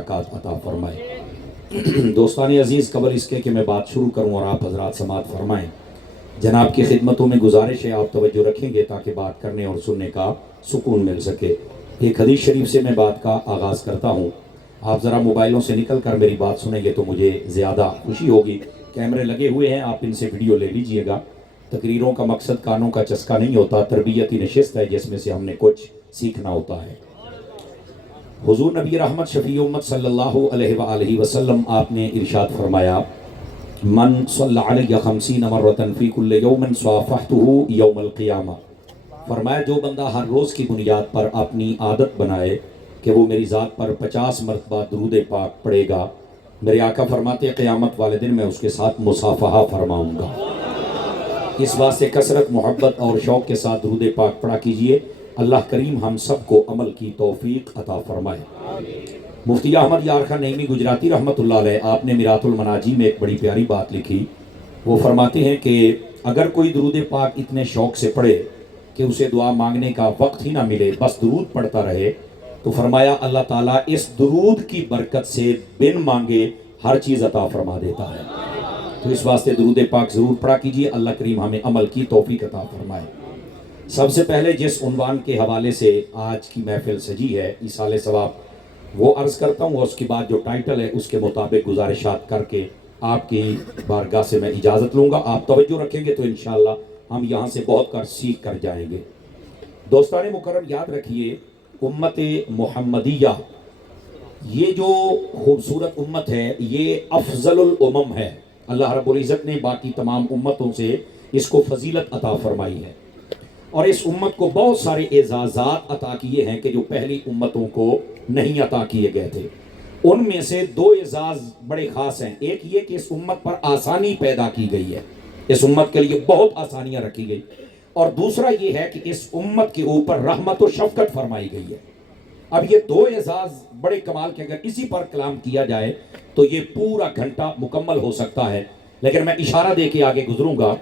برکات عطا فرمائے۔ دوستان عزیز، قبل اس کے کہ میں بات شروع کروں اور آپ حضرات سماعت فرمائیں، جناب کی خدمتوں میں گزارش ہے آپ توجہ رکھیں گے تاکہ بات کرنے اور سننے کا سکون مل سکے۔ ایک حدیث شریف سے میں بات کا آغاز کرتا ہوں، آپ ذرا موبائلوں سے نکل کر میری بات سنیں گے تو مجھے زیادہ خوشی ہوگی۔ کیمرے لگے ہوئے ہیں، آپ ان سے ویڈیو لے لیجئے گا۔ تقریروں کا مقصد کانوں کا چسکا نہیں ہوتا، تربیتی نشست ہے جس میں سے ہم نے کچھ سیکھنا ہوتا ہے۔ حضور نبی رحمت شفیع امت صلی اللہ علیہ وآلہ وسلم آپ نے ارشاد فرمایا، من صلی علیہ 50 مرتن فی کل یوم صافحتہ یوم القیامہ۔ فرمایا جو بندہ ہر روز کی بنیاد پر اپنی عادت بنائے کہ وہ میری ذات پر 50 مرتبہ درود پاک پڑھے گا، میرے آقا فرماتے ہیں قیامت والے دن میں اس کے ساتھ مصافحہ فرماؤں گا۔ اس واسطے کثرت محبت اور شوق کے ساتھ درود پاک پڑھا کیجئے، اللہ کریم ہم سب کو عمل کی توفیق عطا فرمائے۔ مفتی احمد یار خان نعیمی گجراتی رحمت اللہ علیہ، آپ نے میرات المناجی میں ایک بڑی پیاری بات لکھی۔ وہ فرماتے ہیں کہ اگر کوئی درود پاک اتنے شوق سے پڑھے کہ اسے دعا مانگنے کا وقت ہی نہ ملے، بس درود پڑھتا رہے، تو فرمایا اللہ تعالیٰ اس درود کی برکت سے بن مانگے ہر چیز عطا فرما دیتا ہے۔ تو اس واسطے درود پاک ضرور پڑھا کیجئے، اللہ کریم ہمیں عمل کی توفیق عطا فرمائے۔ سب سے پہلے جس عنوان کے حوالے سے آج کی محفل سجی ہے، ایصال ثواب، وہ عرض کرتا ہوں اور اس کے بعد جو ٹائٹل ہے اس کے مطابق گزارشات کر کے آپ کی بارگاہ سے میں اجازت لوں گا۔ آپ توجہ رکھیں گے تو انشاءاللہ ہم یہاں سے بہت کر سیکھ کر جائیں گے۔ دوستان مکرم، یاد رکھیے امت محمدیہ یہ جو خوبصورت امت ہے، یہ افضل الامم ہے۔ اللہ رب العزت نے باقی تمام امتوں سے اس کو فضیلت عطا فرمائی ہے، اور اس امت کو بہت سارے اعزازات عطا کیے ہیں کہ جو پہلی امتوں کو نہیں عطا کیے گئے تھے۔ ان میں سے دو اعزاز بڑے خاص ہیں۔ ایک یہ کہ اس امت پر آسانی پیدا کی گئی ہے، اس امت کے لیے بہت آسانیاں رکھی گئی، اور دوسرا یہ ہے کہ اس امت کے اوپر رحمت و شفقت فرمائی گئی ہے۔ اب یہ دو اعزاز بڑے کمال کے، اگر اسی پر کلام کیا جائے تو یہ پورا گھنٹہ مکمل ہو سکتا ہے، لیکن میں اشارہ دے کے آگے گزروں گا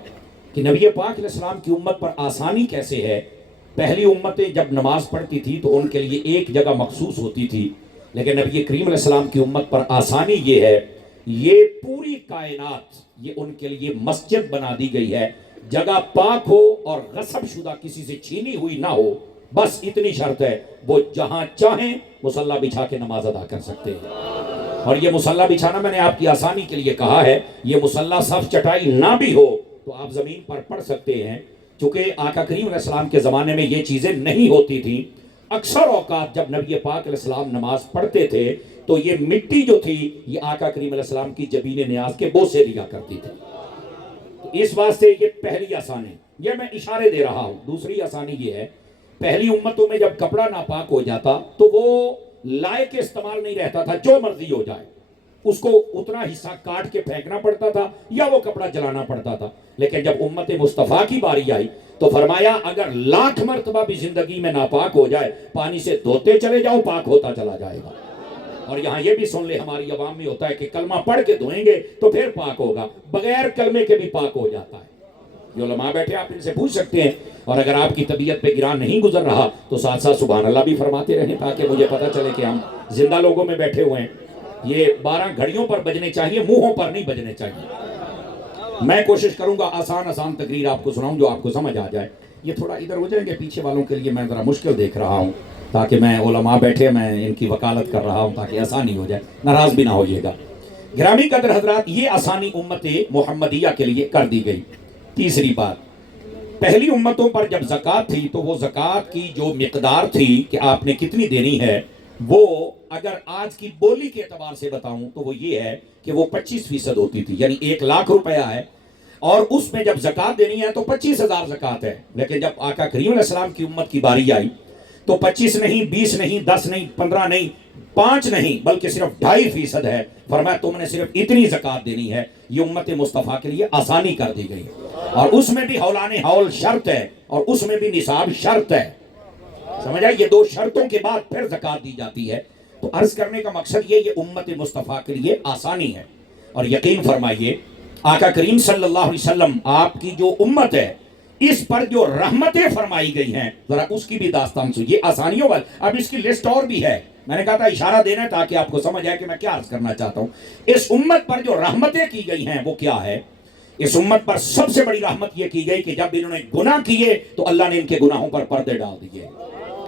کہ نبی پاک علیہ السلام کی امت پر آسانی کیسے ہے۔ پہلی امتیں جب نماز پڑھتی تھی تو ان کے لیے ایک جگہ مخصوص ہوتی تھی، لیکن نبی کریم علیہ السلام کی امت پر آسانی یہ ہے، یہ پوری کائنات یہ ان کے لیے مسجد بنا دی گئی ہے، جگہ پاک ہو اور غصب شدہ کسی سے چھینی ہوئی نہ ہو، بس اتنی شرط ہے، وہ جہاں چاہیں مصلی بچھا کے نماز ادا کر سکتے ہیں۔ اور یہ مصلی بچھانا میں نے آپ کی آسانی کے لیے کہا ہے، یہ مصلی صف چٹائی نہ بھی ہو تو آپ زمین پر پڑھ سکتے ہیں، چونکہ آقا کریم علیہ السلام کے زمانے میں یہ چیزیں نہیں ہوتی تھیں۔ اکثر اوقات جب نبی پاک علیہ السلام نماز پڑھتے تھے تو یہ مٹی جو تھی یہ آقا کریم علیہ السلام کی جبین نیاز کے بوسے لیا کرتی تھی۔ تو اس واسطے یہ پہلی آسانی، یہ میں اشارے دے رہا ہوں۔ دوسری آسانی یہ ہے، پہلی امتوں میں جب کپڑا ناپاک ہو جاتا تو وہ لائق استعمال نہیں رہتا تھا، جو مرضی ہو جائے اس کو اتنا حصہ کاٹ کے پھینکنا پڑتا تھا یا وہ کپڑا جلانا پڑتا تھا۔ لیکن جب امت مصطفیٰ کی باری آئی تو فرمایا اگر 1,00,000 مرتبہ بھی زندگی میں ناپاک ہو جائے، پانی سے دھوتے چلے جاؤ، پاک ہوتا چلا جائے گا۔ اور یہاں یہ بھی سن لے، ہماری عوام میں ہوتا ہے کہ کلمہ پڑھ کے دھوئیں گے تو پھر پاک ہوگا، بغیر کلمے کے بھی پاک ہو جاتا ہے۔ جو علماء بیٹھے آپ ان سے پوچھ سکتے ہیں، اور اگر آپ کی طبیعت پہ گران نہیں گزر رہا تو ساتھ ساتھ سبحان اللہ بھی فرماتے رہیں تاکہ مجھے پتہ چلے کہ ہم زندہ لوگوں میں بیٹھے ہوئے ہیں۔ یہ 12 گھڑیوں پر بجنے چاہیے، منہوں پر نہیں بجنے چاہیے۔ میں کوشش کروں گا آسان تقریر آپ کو سناؤں جو آپ کو سمجھ آ جائے۔ یہ تھوڑا ادھر ہو جائیں گے، پیچھے والوں کے لیے میں ذرا مشکل دیکھ رہا ہوں، تاکہ میں علماء بیٹھے میں ان کی وکالت کر رہا ہوں تاکہ آسانی ہو جائے، ناراض بھی نہ ہوئیے گا۔ گرامی قدر حضرات، یہ آسانی امت محمدیہ کے لیے کر دی گئی۔ تیسری بات، پہلی امتوں پر جب زکوٰۃ تھی تو وہ زکوٰۃ کی جو مقدار تھی کہ آپ نے کتنی دینی ہے، وہ اگر آج کی بولی کے اعتبار سے بتاؤں تو وہ یہ ہے کہ وہ 25% ہوتی تھی، یعنی 1,00,000 روپیہ ہے اور اس میں جب زکوٰۃ دینی ہے تو 25,000 زکوٰۃ ہے۔ لیکن جب آقا کریم علیہ السلام کی امت کی باری آئی تو 25 نہیں، 20 نہیں، 10 نہیں، 15 نہیں، 5 نہیں، بلکہ صرف 2.5% ہے۔ فرمایا تم نے صرف اتنی زکوٰۃ دینی ہے۔ یہ امت مصطفیٰ کے لیے آسانی کر دی گئی، اور اس میں بھی ہولان ہول شرط ہے، اور اس میں بھی نصاب شرط ہے۔ سمجھ آئی؟ یہ 2 شرطوں کے بعد پھر زکوٰۃ دی جاتی ہے۔ تو عرض کرنے کا مقصد یہ امت مصطفیٰ کے لیے آسانی ہے، اور یقین فرمائیے آقا کریم صلی اللہ علیہ وسلم آپ کی جو امت ہے اس پر جو رحمتیں فرمائی گئی ہیں، ذرا اس کی بھی داستان سنیے۔ آسانیوں والی اب اس کی لسٹ اور بھی ہے، میں نے کہا تھا اشارہ دینا ہے تاکہ آپ کو سمجھ آئے کہ میں کیا عرض کرنا چاہتا ہوں. اس امت پر جو رحمتیں کی گئی ہیں وہ کیا ہے؟ اس امت پر سب سے بڑی رحمت یہ کی گئی کہ جب انہوں نے گناہ کیے تو اللہ نے ان کے گناہوں پر پردے ڈال دیے.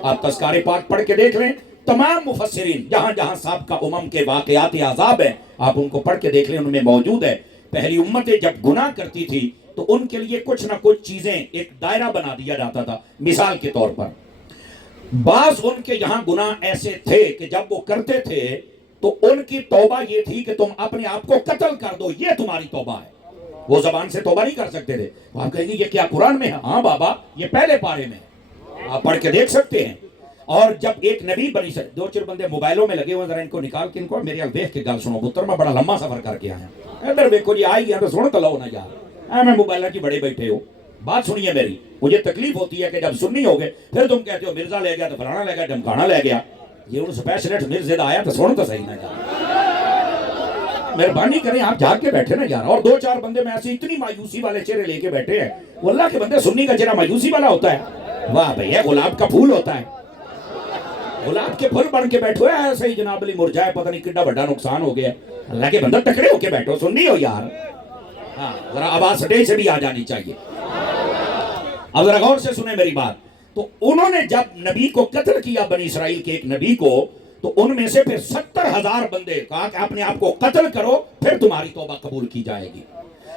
آپ تذکارِ پاک پڑھ کے دیکھ لیں, تمام مفسرین جہاں جہاں سابقہ امم کے واقعات عذاب ہیں آپ ان کو پڑھ کے دیکھ لیں, ان میں موجود ہے. پہلی امتیں جب گناہ کرتی تھی تو ان کے لیے کچھ نہ کچھ چیزیں ایک دائرہ بنا دیا جاتا تھا. مثال کے طور پر بعض ان کے یہاں گناہ ایسے تھے کہ جب وہ کرتے تھے تو ان کی توبہ یہ تھی کہ تم اپنے آپ کو قتل کر دو, یہ تمہاری توبہ ہے. وہ زبان سے توبہ نہیں کر سکتے تھے. آپ کہیں گے یہ کیا قرآن میں ہے؟ ہاں بابا, یہ پہلے پارے میں ہے, آپ پڑھ کے دیکھ سکتے ہیں. اور جب ایک نبی بنی سے دو چار بندے موبائلوں میں لگے ہوئے, ذرا ان کو نکال کے ان کو میرے دیکھ کے گل سنو پتر, میں بڑا لمبا سفر کر کے آیا. ادھر دیکھو جی, آئی گیا تو سن تو لو نا یار, میں موبائل کی بڑے بیٹھے ہو. بات سنیے میری, مجھے تکلیف ہوتی ہے کہ جب سننی ہوگے پھر تم کہتے ہو مرزا لے گیا تو فلانا لے گیا ڈمکانا لے گیا. یہ ان اسپیشلسٹ مرزا آیا تو سن تو صحیح نا یار, مہربانی کریں آپ جاگ کے بیٹھے نا یار. اور دو چار بندے میں ایسے اتنی مایوسی والے چہرے لے کے بیٹھے ہیں, وہ اللہ کے بندے سنی کا چہرہ مایوسی والا ہوتا ہے؟ واہ بھیا, گلاب کا پھول ہوتا ہے, گلاب کے پھول بن کے بیٹھو ہے ایسے ہی جناب علی مرجائے, پتہ نہیں کتنا بڑا نقصان ہو گیا. اللہ کے بندہ تکڑے ہو کے بیٹھو, سننی ہو یار. ہاں ذرا آواز سٹیج سے بھی آ جانی چاہیے. اب ذرا غور سے سنیں میری بات. تو انہوں نے جب نبی کو قتل کیا, بنی اسرائیل کے ایک نبی کو, تو ان میں سے پھر 70,000 بندے کہا کہ اپنے آپ کو قتل کرو پھر تمہاری توبہ قبول کی جائے گی.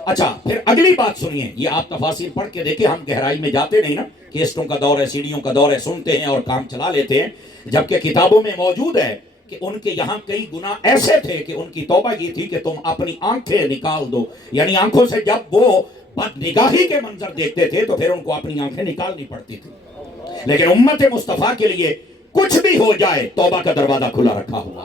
اچھا پھر اگلی بات سنیے, یہ آپ تفاصیل پڑھ کے دیکھیں, ہم گہرائی میں جاتے نہیں نا, کیسٹوں کا دور ہے, سیڈیوں کا دور ہے, سنتے ہیں اور کام چلا لیتے ہیں. جبکہ کتابوں میں موجود ہے کہ ان کے یہاں کئی گناہ ایسے تھے کہ ان کی توبہ یہ تھی کہ تم اپنی آنکھیں نکال دو. یعنی آنکھوں سے جب وہ بد نگاہی کے منظر دیکھتے تھے تو پھر ان کو اپنی آنکھیں نکالنی پڑتی تھی. لیکن امت مصطفیٰ کے لیے کچھ بھی ہو جائے توبہ کا دروازہ کھلا رکھا ہوا,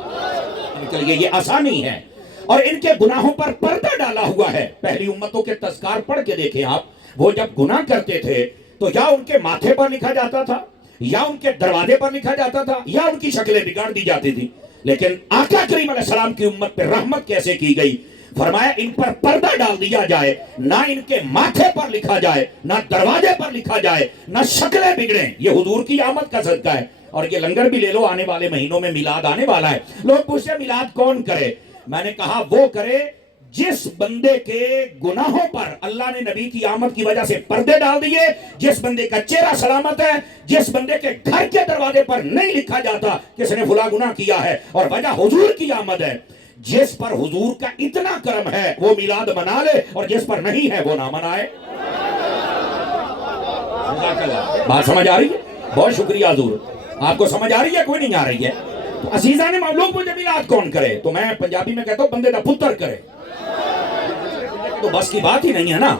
ان کے لیے یہ آسانی ہے. اور ان کے گناہوں پر پردہ ڈالا ہوا ہے. پہلی امتوں کے تذکار پڑھ کے دیکھیں آپ, وہ جب گناہ کرتے تھے تو یا ان کے ماتھے پر لکھا جاتا تھا, یا ان کے دروازے پر لکھا جاتا تھا, یا ان کی شکلیں بگاڑ دی جاتی تھی. لیکن آقا کریم علیہ السلام کی امت پہ رحمت کیسے کی گئی؟ فرمایا ان پر پردہ ڈال دیا جائے, نہ ان کے ماتھے پر لکھا جائے, نہ دروازے پر لکھا جائے, نہ شکلیں بگڑیں. یہ حضور کی آمد کا صدقہ ہے. اور یہ لنگر بھی لے لو, آنے والے مہینوں میں میلاد آنے والا ہے. لوگ پوچھتے ہیں میلاد کون کرے؟ میں نے کہا وہ کرے جس بندے کے گناہوں پر اللہ نے نبی کی آمد کی وجہ سے پردے ڈال دیے, جس بندے کا چہرہ سلامت ہے, جس بندے کے گھر کے دروازے پر نہیں لکھا جاتا کس نے فلاں گناہ کیا ہے اور وجہ حضور کی آمد ہے. جس پر حضور کا اتنا کرم ہے وہ میلاد منا لے, اور جس پر نہیں ہے وہ نہ منائے. بات سمجھ آ رہی ہے؟ بہت شکریہ حضور. آپ کو سمجھ آ رہی ہے کوئی نہیں آ رہی ہے؟ تو عزیزان مملوک مجھے میلاد کون کرے؟ تو میں پنجابی میں کہتا ہوں بندے دا پتر کرے. تو بس کی بات ہی نہیں ہے نا.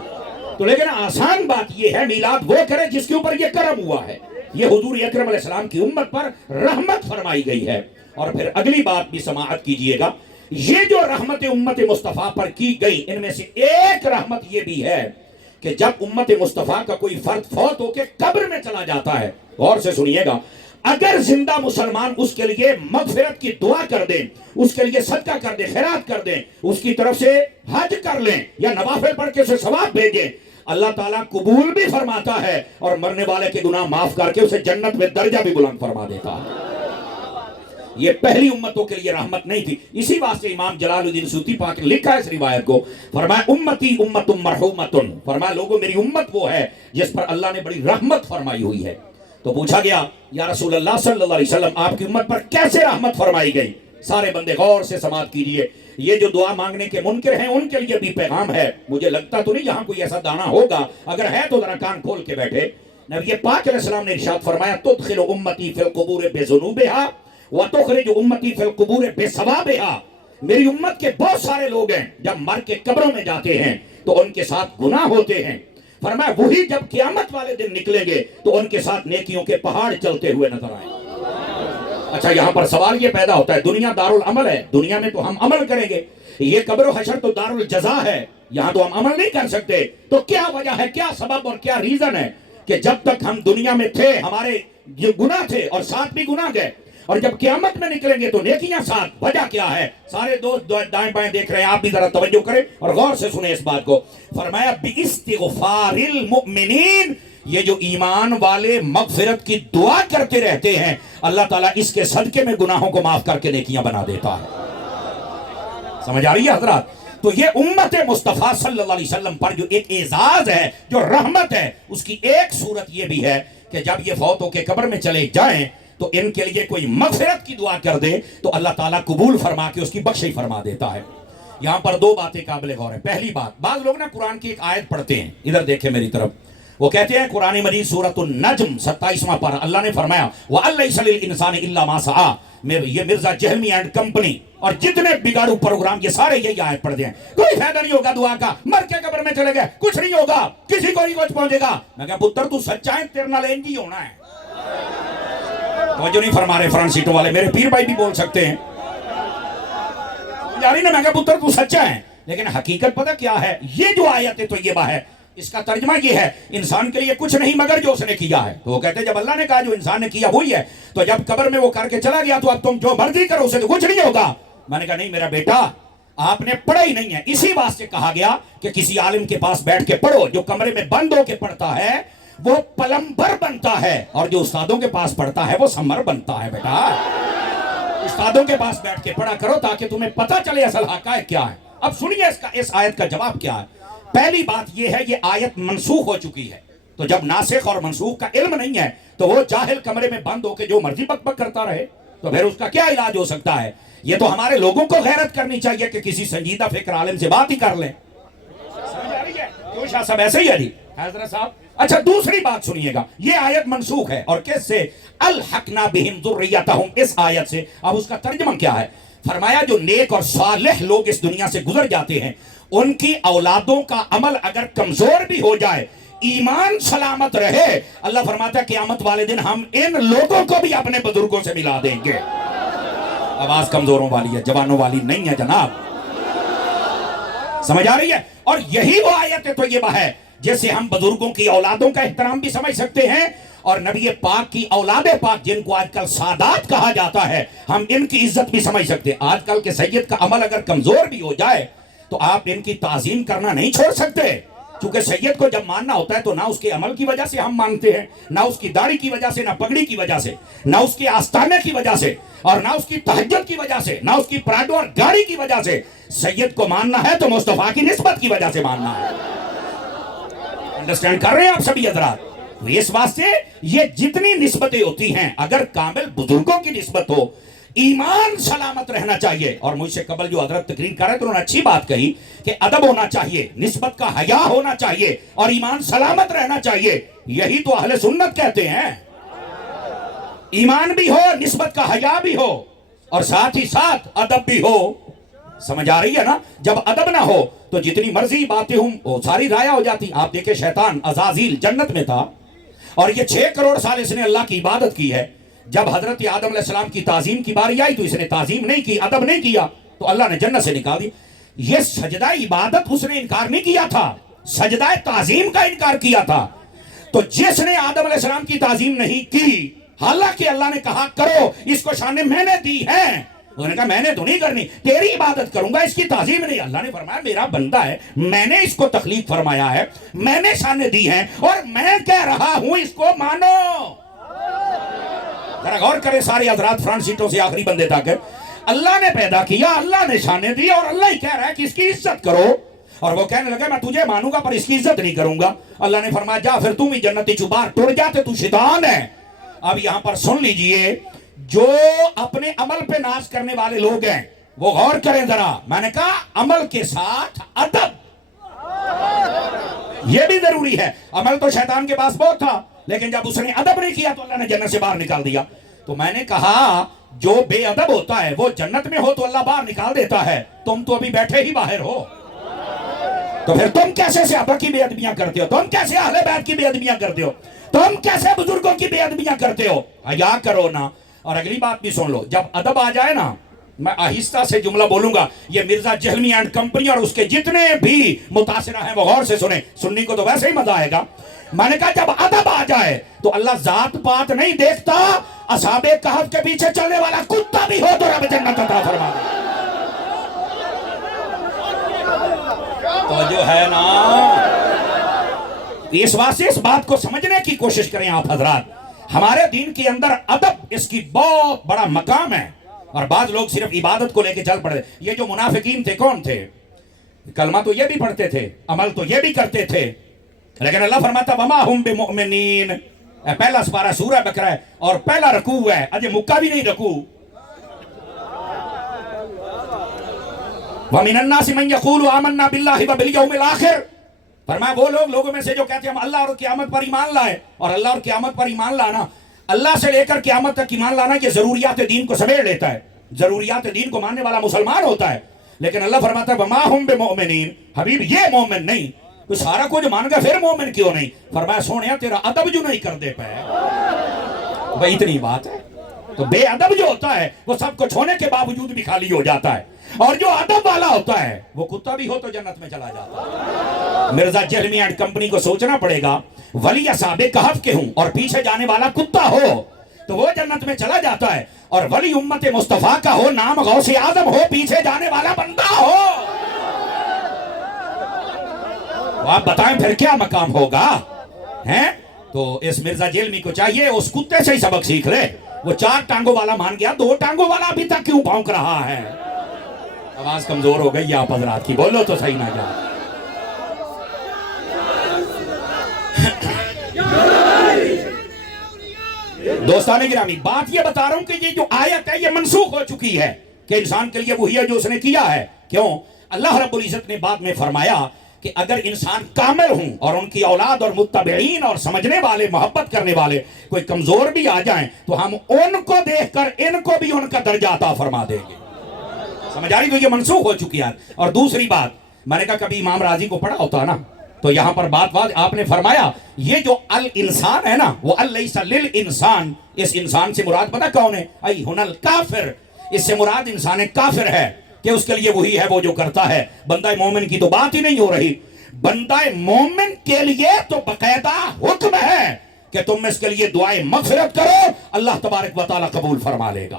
تو لیکن آسان بات یہ ہے, میلاد وہ کرے جس کے اوپر یہ کرم ہوا ہے. یہ حضور اکرم علیہ السلام کی امت پر رحمت فرمائی گئی ہے. اور پھر اگلی بات بھی سماعت کیجئے گا, یہ جو رحمت امت مصطفیٰ پر کی گئی, ان میں سے ایک رحمت یہ بھی ہے کہ جب امت مصطفیٰ کا کوئی فرد فوت ہو کے قبر میں چلا جاتا ہے, غور سے سنیے گا, اگر زندہ مسلمان اس کے لیے مغفرت کی دعا کر دیں, اس کے لیے صدقہ کر دیں, خیرات کر دیں, اس کی طرف سے حج کر لیں یا نوافل پڑھ کے اسے ثواب بھیجیں, اللہ تعالیٰ قبول بھی فرماتا ہے اور مرنے والے کے گناہ معاف کر کے اسے جنت میں درجہ بھی بلند فرما دیتا ہے. یہ پہلی امتوں کے لیے رحمت نہیں تھی. اسی واسطے امام جلال الدین سیوطی پاک نے لکھا ہے اس روایت کو, فرمایا امتی امت مرحومۃ, فرمایا لوگوں میری امت وہ ہے جس پر اللہ نے بڑی رحمت فرمائی ہوئی ہے. تو پوچھا گیا یا رسول اللہ صلی اللہ علیہ وسلم آپ کی امت پر کیسے رحمت فرمائی گئی؟ سارے بندے غور سے سماعت کیجئے. یہ جو دعا مانگنے کے منکر ہیں ان کے لیے بھی پیغام ہے. مجھے لگتا تو نہیں یہاں کوئی ایسا دانا ہوگا, اگر ہے تو ذرا کان کھول کے بیٹھے. نبی پاک علیہ السلام نے ارشاد فرمایا تدخل امتی فی القبور بذنوبها وتخرج امتی فی القبور بثوابها. میری امت کے بہت سارے لوگ ہیں جب مر کے قبروں میں جاتے ہیں تو ان کے ساتھ گناہ ہوتے ہیں. فرمایا وہی جب قیامت والے دن نکلیں گے تو ان کے ساتھ نیکیوں کے پہاڑ چلتے ہوئے نظر آئیں گے. اچھا یہاں پر سوال یہ پیدا ہوتا ہے, دنیا دارالعمل ہے, دنیا میں تو ہم عمل کریں گے, یہ قبر و حشر تو دارالجزا ہے, یہاں تو ہم عمل نہیں کر سکتے. تو کیا وجہ ہے, کیا سبب اور کیا ریزن ہے کہ جب تک ہم دنیا میں تھے ہمارے یہ گناہ تھے اور ساتھ بھی گناہ گئے, اور جب قیامت میں نکلیں گے تو نیکیاں ساتھ. وجہ کیا ہے؟ سارے دوست دائیں بائیں دیکھ رہے ہیں, آپ بھی ذرا توجہ کریں اور غور سے سنیں اس بات کو. فرمایا باستغفار المؤمنین یہ جو ایمان والے مغفرت کی دعا کرتے رہتے ہیں اللہ تعالیٰ اس کے صدقے میں گناہوں کو معاف کر کے نیکیاں بنا دیتا ہے. سمجھ آ رہی ہے حضرات؟ تو یہ امت مصطفیٰ صلی اللہ علیہ وسلم پر جو ایک اعزاز ہے، جو رحمت ہے، اس کی ایک صورت یہ بھی ہے کہ جب یہ فوت ہو کے قبر میں چلے جائیں تو ان کے لیے کوئی مغفرت کی دعا کر دے تو اللہ تعالیٰ قبول فرما کے اس کی بخشش فرما دیتا ہے. یہاں پر دو باتیں قابل غور ہیں. پہلی بات، بعض لوگ نا قرآن کی ایک آیت پڑھتے ہیں، ادھر دیکھیں میری طرف، وہ کہتے ہیں قرآن مجید سورۃ النجم 27واں پارہ اللہ نے فرمایا وَأَلَّيْسَ لِلْإِنسَانِ إِلَّا مَا سَعَىٰ. یہ مرزا جہلمی اینڈ کمپنی اور جتنے بگاڑو پروگرام یہ سارے یہی آیت پڑھ دیں. کوئی فائدہ نہیں ہوگا دعا کا، مر کے قبر میں چلے گئے کچھ نہیں ہوگا، کسی کو نہیں کچھ پہنچے گا. میں کہا پتر تو سچا ہے، تیرے نال انج ہی ہونا ہے. توجہ نہیں فرما رہے فرنٹ سیٹوں والے، میرے پیر بھائی بھی بول سکتے ہیں. یاری نا، میں کہا پتر تو سچا ہے، لیکن حقیقت پتہ کیا ہے؟ یہ جو آیت طیبہ ہے اس کا ترجمہ یہ ہے انسان کے لیے کچھ نہیں مگر جو اس نے کیا ہے. تو وہ کہتے ہیں جب اللہ نے کہا جو انسان نے کیا وہی ہے، تو جب قبر میں وہ کر کے چلا گیا تو اب تم جو مرضی کرو اسے تو کچھ نہیں ہوگا. میں نے کہا نہیں میرا بیٹا، آپ نے پڑھا ہی نہیں ہے. اسی واسطے کہا گیا کہ کسی عالم کے پاس بیٹھ کے پڑھو. جو کمرے میں بند ہو کے پڑھتا ہے وہ پلمبر بنتا ہے، اور جو استادوں کے پاس پڑھتا ہے وہ سمر بنتا ہے. بیٹا استادوں کے پاس بیٹھ کے پڑھا کرو تاکہ تمہیں پتہ چلے اصل حقائق کیا ہے. اب سنیے اس آیت کا جواب کیا ہے. پہلی بات یہ ہے یہ آیت منسوخ ہو چکی ہے. تو جب ناسخ اور منسوخ کا علم نہیں ہے تو وہ جاہل کمرے میں بند ہو کے جو مرضی بک بک کرتا رہے تو پھر اس کا کیا علاج ہو سکتا ہے؟ یہ تو ہمارے لوگوں کو غیرت کرنی چاہیے کہ کسی سنجیدہ فکر عالم سے بات ہی کر لیں. سمجھ آ رہی ہے؟ کیوں شاہ صاحب ایسے ہی ہے جی حضرت صاحب؟ اچھا دوسری بات سنیے گا، یہ آیت منسوخ ہے اور کس سے؟ الحقنا بہم ذریتہم، اس آیت سے. اب اس کا ترجمہ کیا ہے؟ فرمایا جو نیک اور صالح لوگ اس دنیا سے گزر جاتے ہیں ان کی اولادوں کا عمل اگر کمزور بھی ہو جائے، ایمان سلامت رہے، اللہ فرماتا ہے قیامت والے دن ہم ان لوگوں کو بھی اپنے بزرگوں سے ملا دیں گے. آواز کمزوروں والی ہے، جوانوں والی نہیں ہے جناب. سمجھ آ رہی ہے؟ اور یہی وہ آیت طیبہ ہے جس سے ہم بزرگوں کی اولادوں کا احترام بھی سمجھ سکتے ہیں اور نبی پاک کی اولاد پاک جن کو آج کل سادات کہا جاتا ہے ہم ان کی عزت بھی سمجھ سکتے ہیں. آج کل کے سید کا عمل اگر کمزور بھی ہو جائے تو آپ ان کی تعظیم کرنا نہیں چھوڑ سکتے، چونکہ سید کو جب ماننا ہوتا ہے تو نہ اس کے عمل کی وجہ سے ہم مانتے ہیں، نہ اس کی داڑھی کی وجہ سے، نہ پگڑی کی وجہ سے، نہ اس کے آستانے کی وجہ سے، اور نہ اس کی تہجد کی وجہ سے، نہ اس کی پراڈو اور گاڑی کی وجہ سے. سید کو ماننا ہے تو مصطفیٰ کی نسبت کی وجہ سے ماننا ہے. انڈرسٹینڈ کر رہے ہیں آپ سبھی حضرات؟ اس واسطے یہ جتنی نسبتیں ہوتی ہیں اگر کامل بزرگوں کی نسبت ہو ایمان سلامت رہنا چاہیے. اور مجھ سے قبل جو حضرت تقریر کر رہے تھے انہوں نے اچھی بات کہی کہ ادب ہونا چاہیے، نسبت کا حیا ہونا چاہیے اور ایمان سلامت رہنا چاہیے. یہی تو اہل سنت کہتے ہیں. ایمان بھی ہو، نسبت کا حیا بھی ہو اور ساتھ ہی ساتھ ادب بھی ہو. سمجھ آ رہی ہے نا؟ جب ادب نہ ہو تو جتنی مرضی باتیں ہوں وہ ساری ضائع ہو جاتی. آپ دیکھیں شیطان عزازیل جنت میں تھا اور یہ 6 کروڑ سال اس نے اللہ کی عبادت کی ہے. جب حضرت آدم علیہ السلام کی تعظیم کی باری آئی تو اس نے تعظیم نہیں کی، ادب نہیں کیا، تو اللہ نے جنت سے نکال دی. یہ سجدہ عبادت اس نے انکار نہیں کیا تھا، سجدہ تعظیم کا انکار کیا تھا. تو جس نے آدم علیہ السلام کی تعظیم نہیں کی حالانکہ اللہ نے کہا کرو، اس کو شانیں میں نے دی ہیں، انہوں نے کہا میں نے تو نہیں کرنی، تیری عبادت کروں گا، اس کی تعظیم نہیں. اللہ نے فرمایا میرا بندہ ہے، میں نے اس کو تخلیق فرمایا ہے، میں نے شانیں دی ہیں اور میں کہہ رہا ہوں اس کو مانو. ذرا غور کریں سارے حضرات فرنٹ سیٹوں سے آخری بندے تک. اللہ نے پیدا کیا، اللہ نے شانیں دی اور اللہ ہی کہہ رہا ہے کہ اس کی عزت کرو. اور وہ کہنے لگے میں تجھے مانوں گا پر اس کی عزت نہیں کروں گا. اللہ نے فرمایا جا پھر تم ہی جنتی چبار ٹوٹ جاتے، تو شیطان ہے. اب یہاں پر سن لیجئے، جو اپنے عمل پہ ناز کرنے والے لوگ ہیں وہ غور کریں ذرا. میں نے کہا عمل کے ساتھ ادب یہ بھی ضروری ہے. عمل تو شیطان کے پاس بہت تھا لیکن جب اس نے ادب نہیں کیا تو اللہ نے جنت سے باہر نکال دیا. تو میں نے کہا جو بے ادب ہوتا ہے وہ جنت میں ہو تو اللہ باہر نکال دیتا ہے، تم تو ابھی بیٹھے ہی باہر ہو. تو پھر تم کیسے صحابہ کی بے ادبیاں کرتے ہو؟ تم کیسے اہل بیت کی بے ادبیاں کرتے ہو؟ تم کیسے بزرگوں کی بے ادبیاں کرتے ہو؟ حیا کرو نا. اور اگلی بات بھی سن لو، جب ادب آ جائے نا، میں آہستہ سے جملہ بولوں گا، یہ مرزا جہلمی اینڈ کمپنی اور اس کے جتنے بھی متاثرہ ہیں وہ غور سے سنیں، سننے کو تو ویسے ہی مزہ آئے گا. میں نے کہا جب ادب آ جائے تو اللہ ذات پات نہیں دیکھتا، اصحاب کہف کے پیچھے چلنے والا کتا بھی ہو تو رب جنت عطا فرما دے. تو جو ہے نا اس واسطے اس بات کو سمجھنے کی کوشش کریں آپ حضرات، ہمارے دین کے اندر ادب اس کی بہت بڑا مقام ہے. اور بعض لوگ صرف عبادت کو لے کے چل پڑے. یہ جو منافقین تھے کون تھے؟ کلمہ تو یہ بھی پڑھتے تھے، عمل تو یہ بھی کرتے تھے، لیکن اللہ فرماتا وما ہم بمؤمنین. پہلا سپارہ سورہ بقرہ ہے اور پہلا رکوع ہے، اجے مکہ بھی نہیں رکوع. وَمِنَ النَّاسِ مَن يَقُولُ آمَنَّا بِاللَّهِ وَبِالْيَوْمِ الْآخِرِ. فرمایا وہ لوگوں میں سے جو کہتے ہیں ہم اللہ اور قیامت پر ایمان لائے. اور اللہ اور قیامت پر ایمان لانا، اللہ سے لے کر قیامت تک ایمان لانا، یہ ضروریات دین کو سمیٹ لیتا ہے. ضروریات دین کو ماننے والا مسلمان ہوتا ہے. لیکن اللہ فرماتا ہے وَمَا هُمْ بِمُؤْمِنِينَ. حبیب یہ مومن نہیں. تو سارا کچھ مان گا پھر مومن کیوں نہیں؟ فرمایا سونیا تیرا ادب جو نہیں کر دے پائے. بھئی اتنی بات ہے. تو بے ادب جو ہوتا ہے وہ سب کچھ ہونے کے باوجود بھی خالی ہو جاتا ہے، اور جو ادب والا ہوتا ہے وہ کتا بھی ہو تو جنت میں چلا جاتا ہے. مرزا جہلمی اینڈ کمپنی کو سوچنا پڑے گا، ولی اصحاب کہف کے ہوں اور پیچھے جانے والا کتا ہو تو وہ جنت میں چلا جاتا ہے، اور ولی امت مصطفیٰ کا ہو، نام غوث اعظم ہو، پیچھے جانے والا بندہ ہو. آپ بتائیں پھر کیا مقام ہوگا ہیں؟ تو اس مرزا جیلمی کو چاہیے اس کتے سے ہی سبق سیکھ لے. وہ 4 ٹانگوں والا مان گیا، 2 ٹانگوں والا ابھی تک کیوں بھونک رہا ہے؟ آواز کمزور ہو گئی آپ حضرات کی، بولو تو صحیح نہ جا. دوستان گرامی، بات یہ بتا رہا ہوں کہ یہ جو آیت ہے یہ منسوخ ہو چکی ہے کہ انسان کے لیے وہی ہے جو اس نے کیا ہے. کیوں؟ اللہ رب العزت نے بعد میں فرمایا کہ اگر انسان کامل ہوں اور ان کی اولاد اور متبعین اور سمجھنے والے، محبت کرنے والے کوئی کمزور بھی آ جائیں تو ہم ان کو دیکھ کر ان کو بھی ان کا درجہ عطا فرما دیں گے. سمجھ آ رہی؟ تو یہ منسوخ ہو چکی ہے. اور دوسری بات، میں نے کہا کبھی امام راضی کو پڑھا ہوتا نا تو یہاں پر بات آپ نے فرمایا یہ جو الانسان ہے نا وہ اللیس للانسان، اس انسان سے مراد پتہ کون ہے؟ ایہن الکافر. اس سے مراد انسان کافر ہے کہ اس کے لیے وہی ہے وہ جو کرتا ہے. بندہ مومن کی تو بات ہی نہیں ہو رہی. بندہ مومن کے لیے تو باقاعدہ حکم ہے کہ تم اس کے لیے دعائیں مغفرت کرو، اللہ تبارک و تعالیٰ قبول فرما لے گا.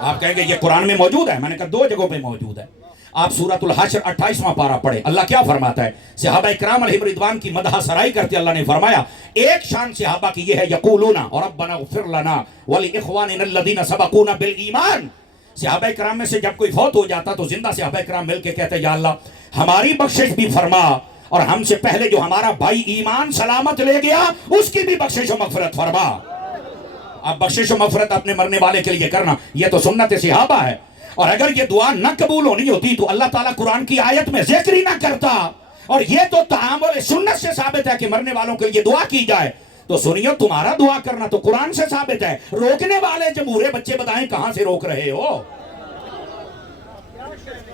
آپ کہیں گے یہ قرآن میں موجود ہے؟ میں نے کہا 2 جگہوں پہ موجود ہے. آپ سورۃ الحشر 28واں پارہ پڑھیں. اللہ کیا فرماتا ہے؟ صحابہ اکرام علیہم رضوان کی مدح سرائی کرتے اللہ نے فرمایا ایک شان صحابہ کی یہ ہے یقولون ربنا اغفر لنا ولاخواننا الذین سبقونا بالایمان. صحابہ کرام میں سے جب کوئی فوت ہو جاتا تو زندہ صحابہ کرام مل کے کہتے یا اللہ ہماری بخشش بھی فرما، اور ہم سے پہلے جو ہمارا بھائی ایمان سلامت لے گیا اس کی بھی بخشش و مغفرت فرما. اب بخشش و مغفرت اپنے مرنے والے کے لیے کرنا یہ تو سنت صحابہ ہے. اور اگر یہ دعا نہ قبول ہونی ہوتی تو اللہ تعالیٰ قرآن کی آیت میں ذکر ہی نہ کرتا. اور یہ تو تعامل سنت سے ثابت ہے کہ مرنے والوں کے لیے دعا کی جائے. تو سنیو، تمہارا دعا کرنا تو قرآن سے ثابت ہے. روکنے والے جمہورے بچے بتائیں کہاں سے روک رہے ہو؟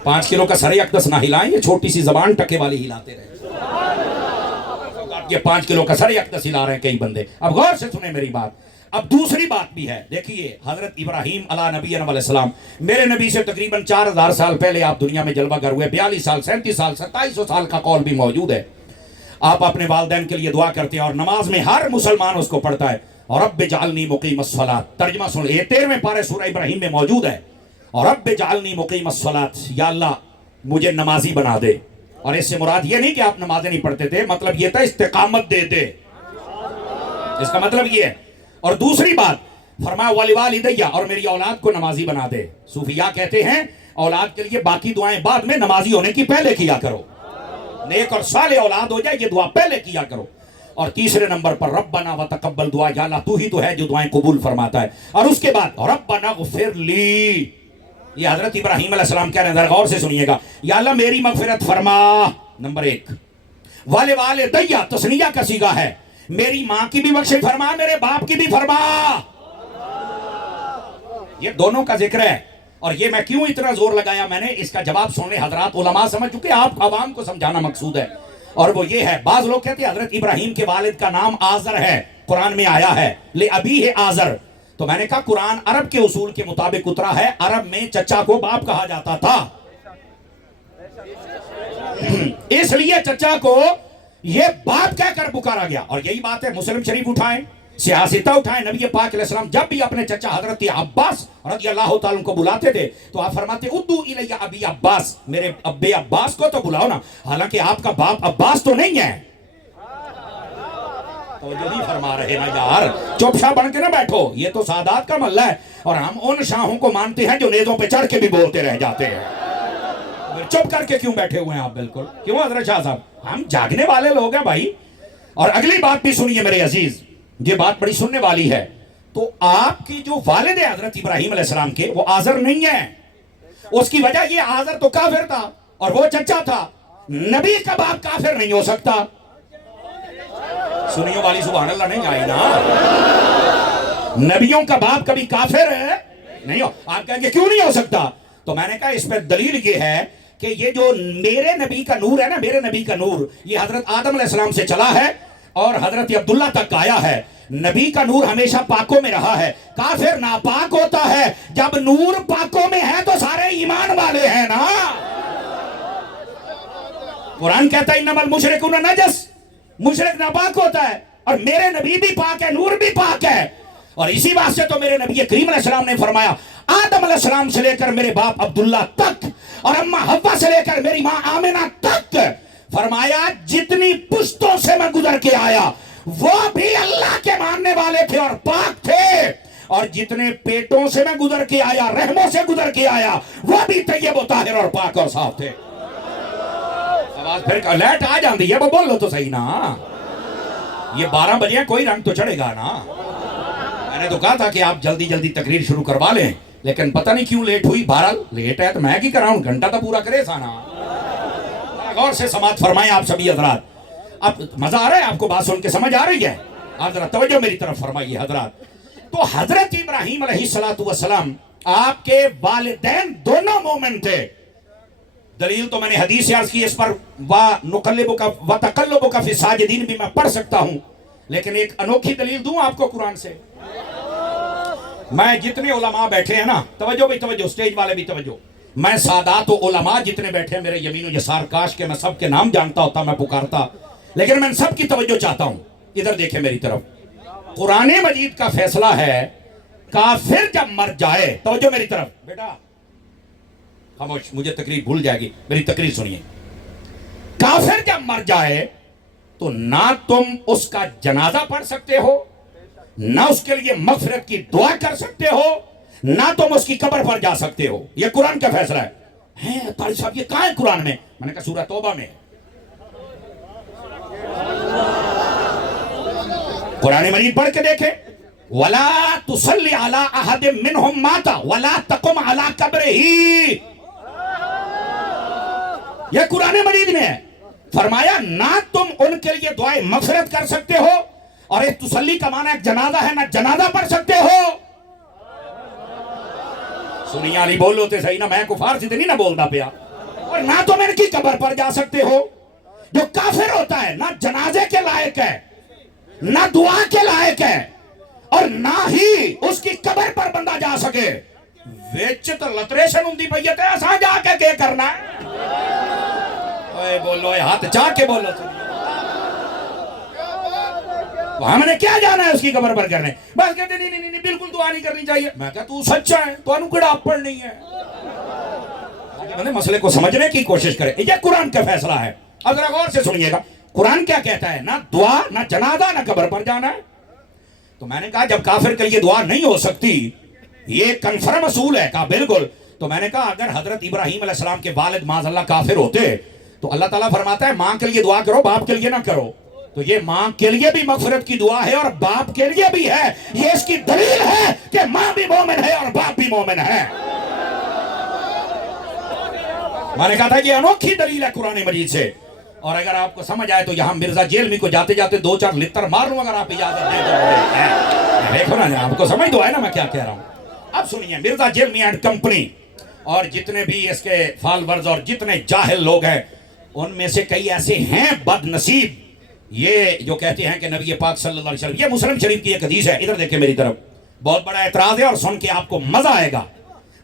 5 کلو کا سر اقدس نہ ہلائیں، یہ چھوٹی سی زبان ٹکے والی ہلاتے رہے. یہ 5 کلو کا سر اقدس ہلا رہے ہیں کئی بندے. اب غور سے سنیں میری بات. اب دوسری بات بھی ہے. دیکھیے حضرت ابراہیم علیہ نبی علیہ السلام، میرے نبی سے تقریباً 4000 سال پہلے آپ دنیا میں جلوہ گر ہوئے. 42 سال 37 سال 2700 سال کا قول بھی موجود ہے. آپ اپنے والدین کے لیے دعا کرتے ہیں اور نماز میں ہر مسلمان اس کو پڑھتا ہے. اور رب اجعلنی مقیم الصلاۃ. ترجمہ سن، یہ 13ویں پارے سورہ ابراہیم میں موجود ہے. اور رب اجعلنی مقیم الصلاۃ، یا اللہ مجھے نمازی بنا دے. اور اس سے مراد یہ نہیں کہ آپ نمازیں نہیں پڑھتے تھے، مطلب یہ تھا استقامت دے دے. اس کا مطلب یہ ہے. اور دوسری بات فرمایا وَلِوَالِدَيَّ، اور میری اولاد کو نمازی بنا دے. صوفیاء کہتے ہیں اولاد کے لیے باقی دعائیں بعد میں، نمازی ہونے کی پہلے کیا کرو. نیک اور صالح اولاد ہو جائے یہ دعا پہلے کیا کرو. اور تیسرے نمبر پر ربنا وتقبل دعا، یا اللہ تو ہی تو ہے جو دعائیں قبول فرماتا ہے. اور اس کے بعد ربنا اغفر لی، یہ حضرت ابراہیم علیہ السلام کہہ رہے ہیں، ذرا غور سے سنیے گا. یا اللہ میری مغفرت فرما. نمبر 1 وَلِوَالِدَيَّ تثنیہ کا صیغہ ہے، میری ماں کی بھی بخشش فرما، میرے باپ کی بھی فرما. یہ دونوں کا ذکر ہے. اور یہ میں کیوں اتنا زور لگایا، میں نے اس کا جواب سننے حضرات علماء سمجھ چکے، آپ عوام کو سمجھانا مقصود ہے. اور وہ یہ ہے، بعض لوگ کہتے ہیں حضرت ابراہیم کے والد کا نام آزر ہے، قرآن میں آیا ہے لِأَبِيهِ آزر. تو میں نے کہا قرآن عرب کے اصول کے مطابق اترا ہے. عرب میں چچا کو باپ کہا جاتا تھا، اس لیے چچا کو یہ باپ کہہ کر پکارا گیا. اور یہی بات ہے، مسلم شریف اٹھائیں، سیاستہ اٹھائیں، نبی پاک علیہ السلام جب بھی اپنے چچا حضرت عباس رضی اللہ تعالیٰ کو بلاتے تھے تو آپ فرماتے ادعو الی ابی عباس، میرے ابے عباس کو تو بلاؤ نا. حالانکہ آپ کا باپ عباس تو نہیں ہے. توجہ نہیں فرما رہے نا یار, چپ شاہ بن کے نہ بیٹھو, یہ تو سادات کا محلہ ہے, اور ہم ان شاہوں کو مانتے ہیں جو نیزوں پہ چڑھ کے بھی بولتے رہ جاتے ہیں. چپ کر کے کیوں بیٹھے ہوئے ہیں آپ؟ بالکل کیوں حضرت شاہ صاحب, ہم جاگنے والے لوگ ہیں بھائی. اور اگلی بات بھی سنیے میرے عزیز, یہ بات بڑی سننے والی ہے. تو آپ کی جو والد حضرت ابراہیم علیہ السلام کے, وہ آزر نہیں ہے. اس کی وجہ یہ, آزر تو کافر تھا اور وہ چچا تھا. نبی کا باپ کافر نہیں ہو سکتا. سنیوں والی سبحان اللہ نہیں آئی نا. نبیوں کا باپ کبھی کافر ہے نہیں ہو. آپ کہیں گے کیوں نہیں ہو سکتا؟ تو میں نے کہا اس پہ دلیل یہ ہے کہ یہ جو میرے نبی کا نور ہے نا, میرے نبی کا نور, یہ حضرت آدم علیہ السلام سے چلا ہے اور حضرت عبداللہ تک آیا ہے. نبی کا نور ہمیشہ پاکوں میں رہا ہے. کافر ناپاک ہوتا ہے. جب نور پاکوں میں ہے تو سارے ایمان والے ہیں نا. قرآن کہتا ہے انما المشرکون نجس, مشرک ناپاک ہوتا ہے, اور میرے نبی بھی پاک ہے, نور بھی پاک ہے. اور اسی واسطے تو میرے نبی کریم علیہ السلام نے فرمایا, آدم علیہ السلام سے لے کر میرے باپ عبداللہ تک, اور اماں حوا سے لے کر میری ماں آمنہ تک, فرمایا جتنی پشتوں سے میں گزر کے آیا وہ بھی اللہ کے ماننے والے تھے اور پاک تھے, اور جتنے پیٹوں سے میں گزر کے آیا, رحموں سے گزر کے آیا, وہ بھی طیب و طاہر اور پاک اور صاف تھے. آواز پھر لیٹ آ جاندی ہے, وہ بولو تو صحیح نا. یہ 12 بجے کوئی رنگ تو چڑھے گا نا. میں نے تو کہا تھا کہ آپ جلدی جلدی تقریر شروع کروا لیں, لیکن پتہ نہیں کیوں لیٹ ہوئی. بہرحال لیٹ ہے تو میں کی کراؤں, گھنٹہ تو پورا کرے سا نا. غور سے سماعت فرمائیں آپ سبھی حضرات. اب مزہ آ رہا ہے آپ کو بات سن کے, سمجھ آ رہی ہے؟ آپ ذرا توجہ میری طرف فرمائیے حضرات. تو حضرت ابراہیم علیہ السلام آپ کے والدین دونوں مومن تھے. دلیل تو میں نے حدیث سے عرض کی اس پر, وَتَقَلُّبُكَ فِي السَّاجِدِينَ بھی میں پڑھ سکتا ہوں, لیکن ایک انوکھی دلیل دوں آپ کو قرآن سے. میں جتنے علماء بیٹھے ہیں نا, توجہ بھی توجہ, سٹیج والے بھی توجہ, میں سادات و علماء جتنے بیٹھے ہیں میرے یمین و یسار, کاش کے میں سب کے نام جانتا ہوتا, میں پکارتا, لیکن میں سب کی توجہ چاہتا ہوں. ادھر دیکھیں میری طرف. قرآن مجید کا فیصلہ ہے, کافر جب مر جائے, توجہ میری طرف بیٹا, خاموش, مجھے تقریر بھول جائے گی, میری تقریر سنیے. کافر جب مر جائے تو نہ تم اس کا جنازہ پڑھ سکتے ہو, نہ اس کے لیے مغفرت کی دعا کر سکتے ہو, نہ تم اس کی قبر پر جا سکتے ہو. یہ قرآن کا فیصلہ ہے. طالب صاحب یہ کہاں ہے قرآن میں؟ میں نے کہا سورہ توبہ میں. قرآن مجید پڑھ کے دیکھیں. وَلَا تُصَلِّ عَلَىٰ أَحَدٍ مِّنْهُمْ مَاتَ وَلَا تَقُمْ عَلَىٰ قَبْرِهِ. یہ قرآن مجید میں ہے. فرمایا نہ تم ان کے لیے دعائیں مغفرت کر سکتے ہو, اور ایک تسلی کا معنی ایک جنازہ ہے, نہ جنازہ پڑھ سکتے ہو. سنیا نہیں بولو تے صحیح نا, میں کو فارسی تے نہیں نہ بولدا پیا. اور نہ تم ان کی قبر پر جا سکتے ہو. جو کافر ہوتا ہے نہ جنازے کے لائق ہے, نہ دعا کے لائق ہے, اور نہ ہی اس کی قبر پر بندہ جا سکے. وچ تو لتریشن ہوندی پئی تے اساں جا کے کیا کرنا ہے؟ اوے بولو, اے ہاتھ چاہ کے بولو. ہم نے کیا جانا ہے اس کی قبر پر کرنے؟ بس کہتے نہیں بالکل دعا نہیں کرنی چاہیے. میں کہا تو سچا ہے, تو انو کڑا پڑھ نہیں ہے. مسئلے کو سمجھنے کی کوشش کرے. یہ قرآن کا فیصلہ ہے. اب ذرا غور سے سنیے گا, قرآن کیا کہتا ہے؟ نہ دعا, نہ جنازہ, نہ قبر پر جانا ہے. تو میں نے کہا جب کافر کے لیے دعا نہیں ہو سکتی, یہ کنفرم اصول ہے. کہا بالکل. تو میں نے کہا اگر حضرت ابراہیم علیہ السلام کے والد معاذ اللہ کافر ہوتے تو اللہ تعالیٰ فرماتا ہے ماں کے لیے دعا کرو, باپ کے لیے نہ کرو. تو یہ ماں کے لیے بھی مغفرت کی دعا ہے اور باپ کے لیے بھی ہے. یہ اس کی دلیل ہے کہ ماں بھی مومن ہے اور باپ بھی مومن ہے. میں نے کہا تھا یہ انوکھی دلیل ہے قرآن مجید سے. اور اگر آپ کو سمجھ آئے تو یہاں مرزا جیلمی کو جاتے جاتے 2-4 لتر مار لوں اگر آپ اجازت دیں تو. دیکھو نا, آپ کو سمجھ تو ہے نا میں کیا کہہ رہا ہوں. اب سنیے, مرزا جیلمی اینڈ کمپنی اور جتنے بھی اس کے فالورز اور جتنے جاہل لوگ ہیں, ان میں سے کئی ایسے ہیں بد نصیب, یہ جو کہتے ہیں کہ نبی پاک صلی اللہ علیہ وسلم, یہ مسلم شریف کی ایک حدیث ہے, ادھر دیکھیں میری طرف. بہت بڑا اعتراض ہے اور سن کے آپ کو مزہ آئے گا.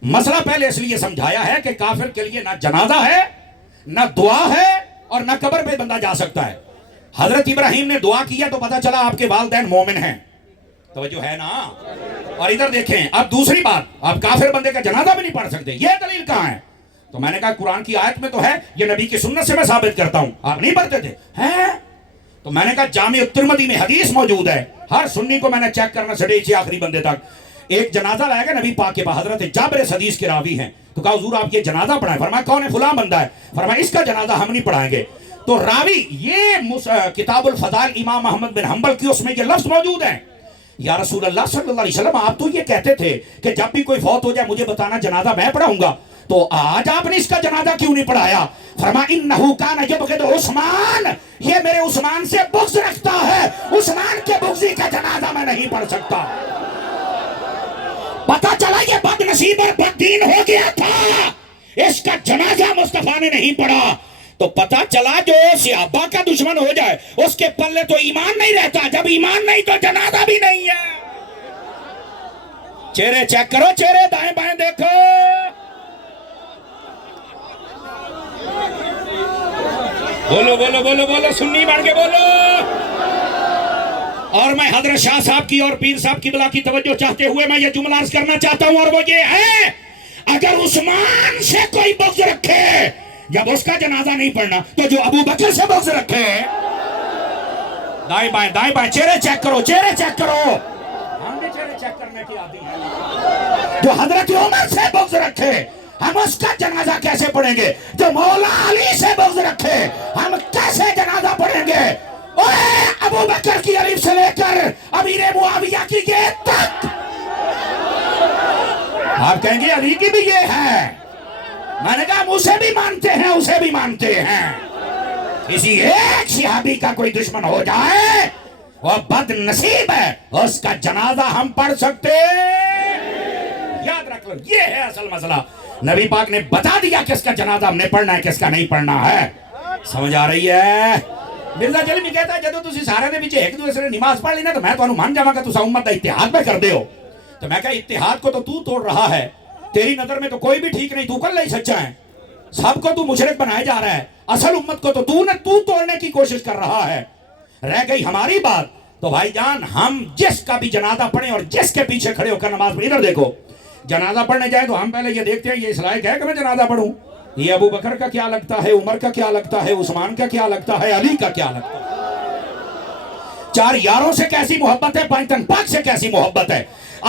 مسئلہ پہلے اس لیے سمجھایا ہے کہ کافر کے لیے نہ جنازہ ہے, نہ دعا ہے, اور نہ قبر پہ بندہ جا سکتا ہے. حضرت ابراہیم نے دعا کیا تو پتا چلا آپ کے والدین مومن ہیں. توجہ ہے نا. اور ادھر دیکھیں اب دوسری بات, آپ کافر بندے کا جنازہ بھی نہیں پڑھ سکتے. یہ دلیل کہاں ہے؟ تو میں نے کہا قرآن کی آیت میں تو ہے, یہ نبی کی سنت سے میں ثابت کرتا ہوں. آپ نہیں پڑھتے تھے ہیں؟ تو میں نے کہا جامع الترمذی میں حدیث موجود ہے، ہر سنی کو میں نے چیک کرنا چھڑے سے آخری بندے تک. ایک جنازہ لائے گا نبی پاک کے پاس، حضرت جابر اس حدیث کے راوی ہیں. تو کہا حضور آپ یہ جنازہ پڑھائیں. فرمایا کون ہے؟ فلاں بندہ ہے. فرمایا اس کا جنازہ ہم نہیں پڑھائیں گے. تو راوی یہ کتاب الفضائل امام احمد بن حنبل کی، اس میں یہ لفظ موجود ہیں، یا رسول اللہ صلی اللہ علیہ وسلم آپ تو یہ کہتے تھے کہ جب بھی کوئی فوت ہو جائے مجھے بتانا، جنازہ میں پڑھاؤں گا، تو آج آپ نے اس کا جنازہ کیوں نہیں پڑھایا؟ فرمایا انہو کان یبغض عثمان، یہ میرے عثمان سے بغض رکھتا ہے، عثمان کے بغضی کا جنازہ میں نہیں پڑھ سکتا. پتہ چلا یہ بد نصیب اور بد دین ہو گیا تھا، اس کا جنازہ مصطفیٰ نے نہیں پڑھا. تو پتہ چلا جو صحابہ کا دشمن ہو جائے اس کے پلے تو ایمان نہیں رہتا، جب ایمان نہیں تو جنازہ بھی نہیں ہے. چہرے چیک کرو، چہرے دائیں بائیں دیکھو. بولو بولو بولو بولو، سنی بن کے بولو. اور میں حضرت شاہ صاحب کی اور پیر صاحب کی بلا کی توجہ چاہتے ہوئے میں یہ جملہ عرض کرنا چاہتا ہوں، اور وہ یہ ہے، اگر عثمان سے کوئی بغض رکھے جب اس کا جنازہ نہیں پڑھنا، تو جو ابو بکر سے بغض رکھے، دائیں بائیں چہرے چیک کرو، چہرے چیک کرو. ہم بھی چہرے چیک کرنے کی عادی ہیں. جو حضرت عمر سے بغض رکھے ہم اس کا جنازہ کیسے پڑھیں گے؟ جو مولا علی سے بغض رکھے ہم کیسے جنازہ پڑھیں گے؟ اوے ابو بکر کی الف سے لے کر امیر معاویہ کی یہ تک، آپ کہیں گے علی کی بھی یہ ہے. میں نے کہا ہم اسے بھی مانتے ہیں، اسے بھی مانتے ہیں. کسی ایک صحابی کا کوئی دشمن ہو جائے وہ بد نصیب ہے، اس کا جنازہ ہم پڑھ سکتے. یاد رکھ لو، یہ ہے اصل مسئلہ. نبی پاک نے بتا دیا کس کا جنازہ ہم نے پڑھنا ہے، کس کا نہیں پڑھنا ہے. سمجھ آ رہی ہے؟ مرزا جلیمی کہتا ہے جدو تسی سارے دے پیچھے ایک دوسرے نے نماز پڑھ لی نا تو میں تانوں مان جاواں گا تساں امت دا اتحاد پہ کر دے ہو. تو میں کہا اتحاد کو تو توڑ رہا ہے، تیری نظر میں تو کوئی بھی ٹھیک نہیں، تو کل نہیں سچا ہے. سب کو تو مشرک بنائے جا رہا ہے، اصل امت کو تو توڑنے کی کوشش کر رہا ہے. رہ گئی ہماری بات. تو بھائی جان ہم جس کا بھی جنازہ پڑھیں اور جس کے پیچھے کھڑے ہو کر نماز پڑھیں، ادھر دیکھو، جنازہ پڑھنے جائے تو ہم پہلے یہ دیکھتے ہیں یہ اس لائق ہے کہ میں جنازہ پڑھوں. یہ ابو بکر کا کیا لگتا ہے، عمر کا کیا لگتا ہے، عثمان کا کیا لگتا ہے، علی کا کیا لگتا ہے. چار یاروں سے کیسی محبت ہے، پانچ تن پاک سے کیسی محبت ہے،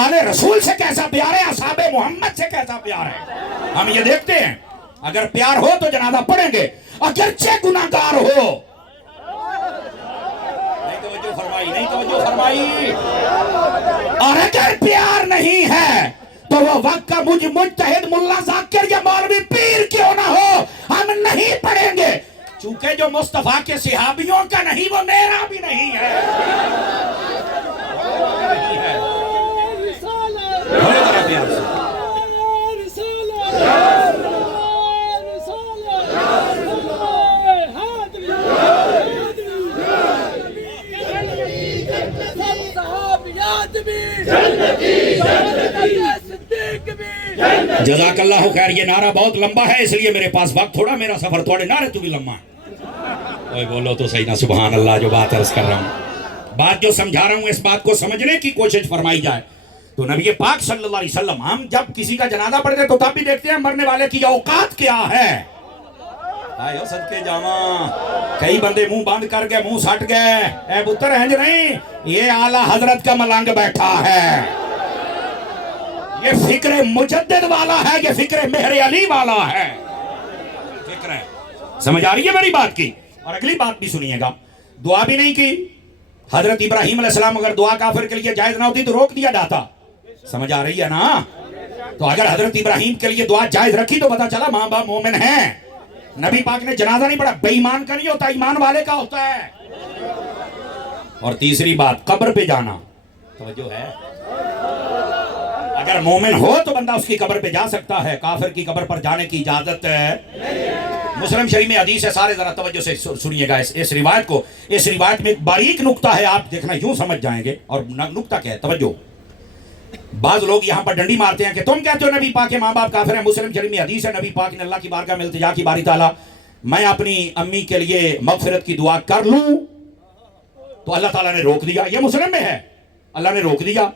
آل رسول سے کیسا پیار ہے، اصحاب محمد سے کیسا پیار ہے، ہم یہ دیکھتے ہیں. اگر پیار ہو تو جنازہ پڑھیں گے، اگرچہ گناہگار ہو. نہیں توجہ فرمائی. اور اگر پیار نہیں ہے تو وہ وقت کا مجتہد ملا ذاکر یا مولوی پیر کیوں نہ ہو ہم نہیں پڑھیں گے، چونکہ جو مصطفیٰ کے صحابیوں کا نہیں وہ میرا بھی نہیں ہے. جزاک اللہ خیر. یہ نعرہ بہت لمبا ہے اس لیے میرے پاس وقت تھوڑا، میرا سفر تھوڑے نعرے تو بھی لمبا ہے. اوے بولو تو صحیح نا، سبحان اللہ. جو بات عرض کر رہا ہوں، بات جو سمجھا رہا ہوں، اس بات کو سمجھنے کی کوشش فرمائی جائے. تو نبی پاک صلی اللہ علیہ وسلم، ہم جب کسی کا جنازہ پڑھتے تو تب بھی دیکھتے ہیں مرنے والے کی اوقات کیا ہے. آئے ہو صدقے جاواں، کئی بندے منہ بند کر کے منہ سٹ گئے. اے پتر ہنج نہیں، یہ اعلیٰ حضرت کا ملنگ بیٹھا ہے، یہ فکر مجدد والا ہے، یہ فکر مہر علی والا ہے. فکر ہے، سمجھ آ رہی ہے میری بات کی. اور اگلی بات بھی سنیے گا، دعا بھی نہیں کی. حضرت ابراہیم علیہ السلام اگر دعا کافر کے لیے جائز نہ ہوتی تو روک دیا جاتا. سمجھ آ رہی ہے نا؟ تو اگر حضرت ابراہیم کے لیے دعا جائز رکھی تو پتا چلا ماں باپ مومن ہیں. نبی پاک نے جنازہ نہیں پڑھا، بے ایمان کا نہیں ہوتا، ایمان والے کا ہوتا ہے. اور تیسری بات، قبر پہ جانا. توجہ ہے، اگر مومن ہو تو بندہ اس کی قبر پہ جا سکتا ہے، کافر کی قبر پر جانے کی اجازت ہے. مسلم شریف میں حدیث ہے، سارے ذرا توجہ سے سنیے گا اس روایت کو. اس روایت میں ایک باریک نکتہ ہے، آپ دیکھنا یوں سمجھ جائیں گے. اور نکتہ کیا ہے، توجہ. بعض لوگ یہاں پر ڈنڈی مارتے ہیں کہ تم کہتے ہو نبی پاک کے ماں باپ کافر ہیں. مسلم شریف میں حدیث ہے، نبی پاک نے اللہ کی بارگاہ میں التجا کی، باری تعالیٰ میں اپنی امی کے لیے مغفرت کی دعا کر لوں، تو اللہ تعالیٰ نے روک دیا. یہ مسلم میں ہے، اللہ نے روک دیا.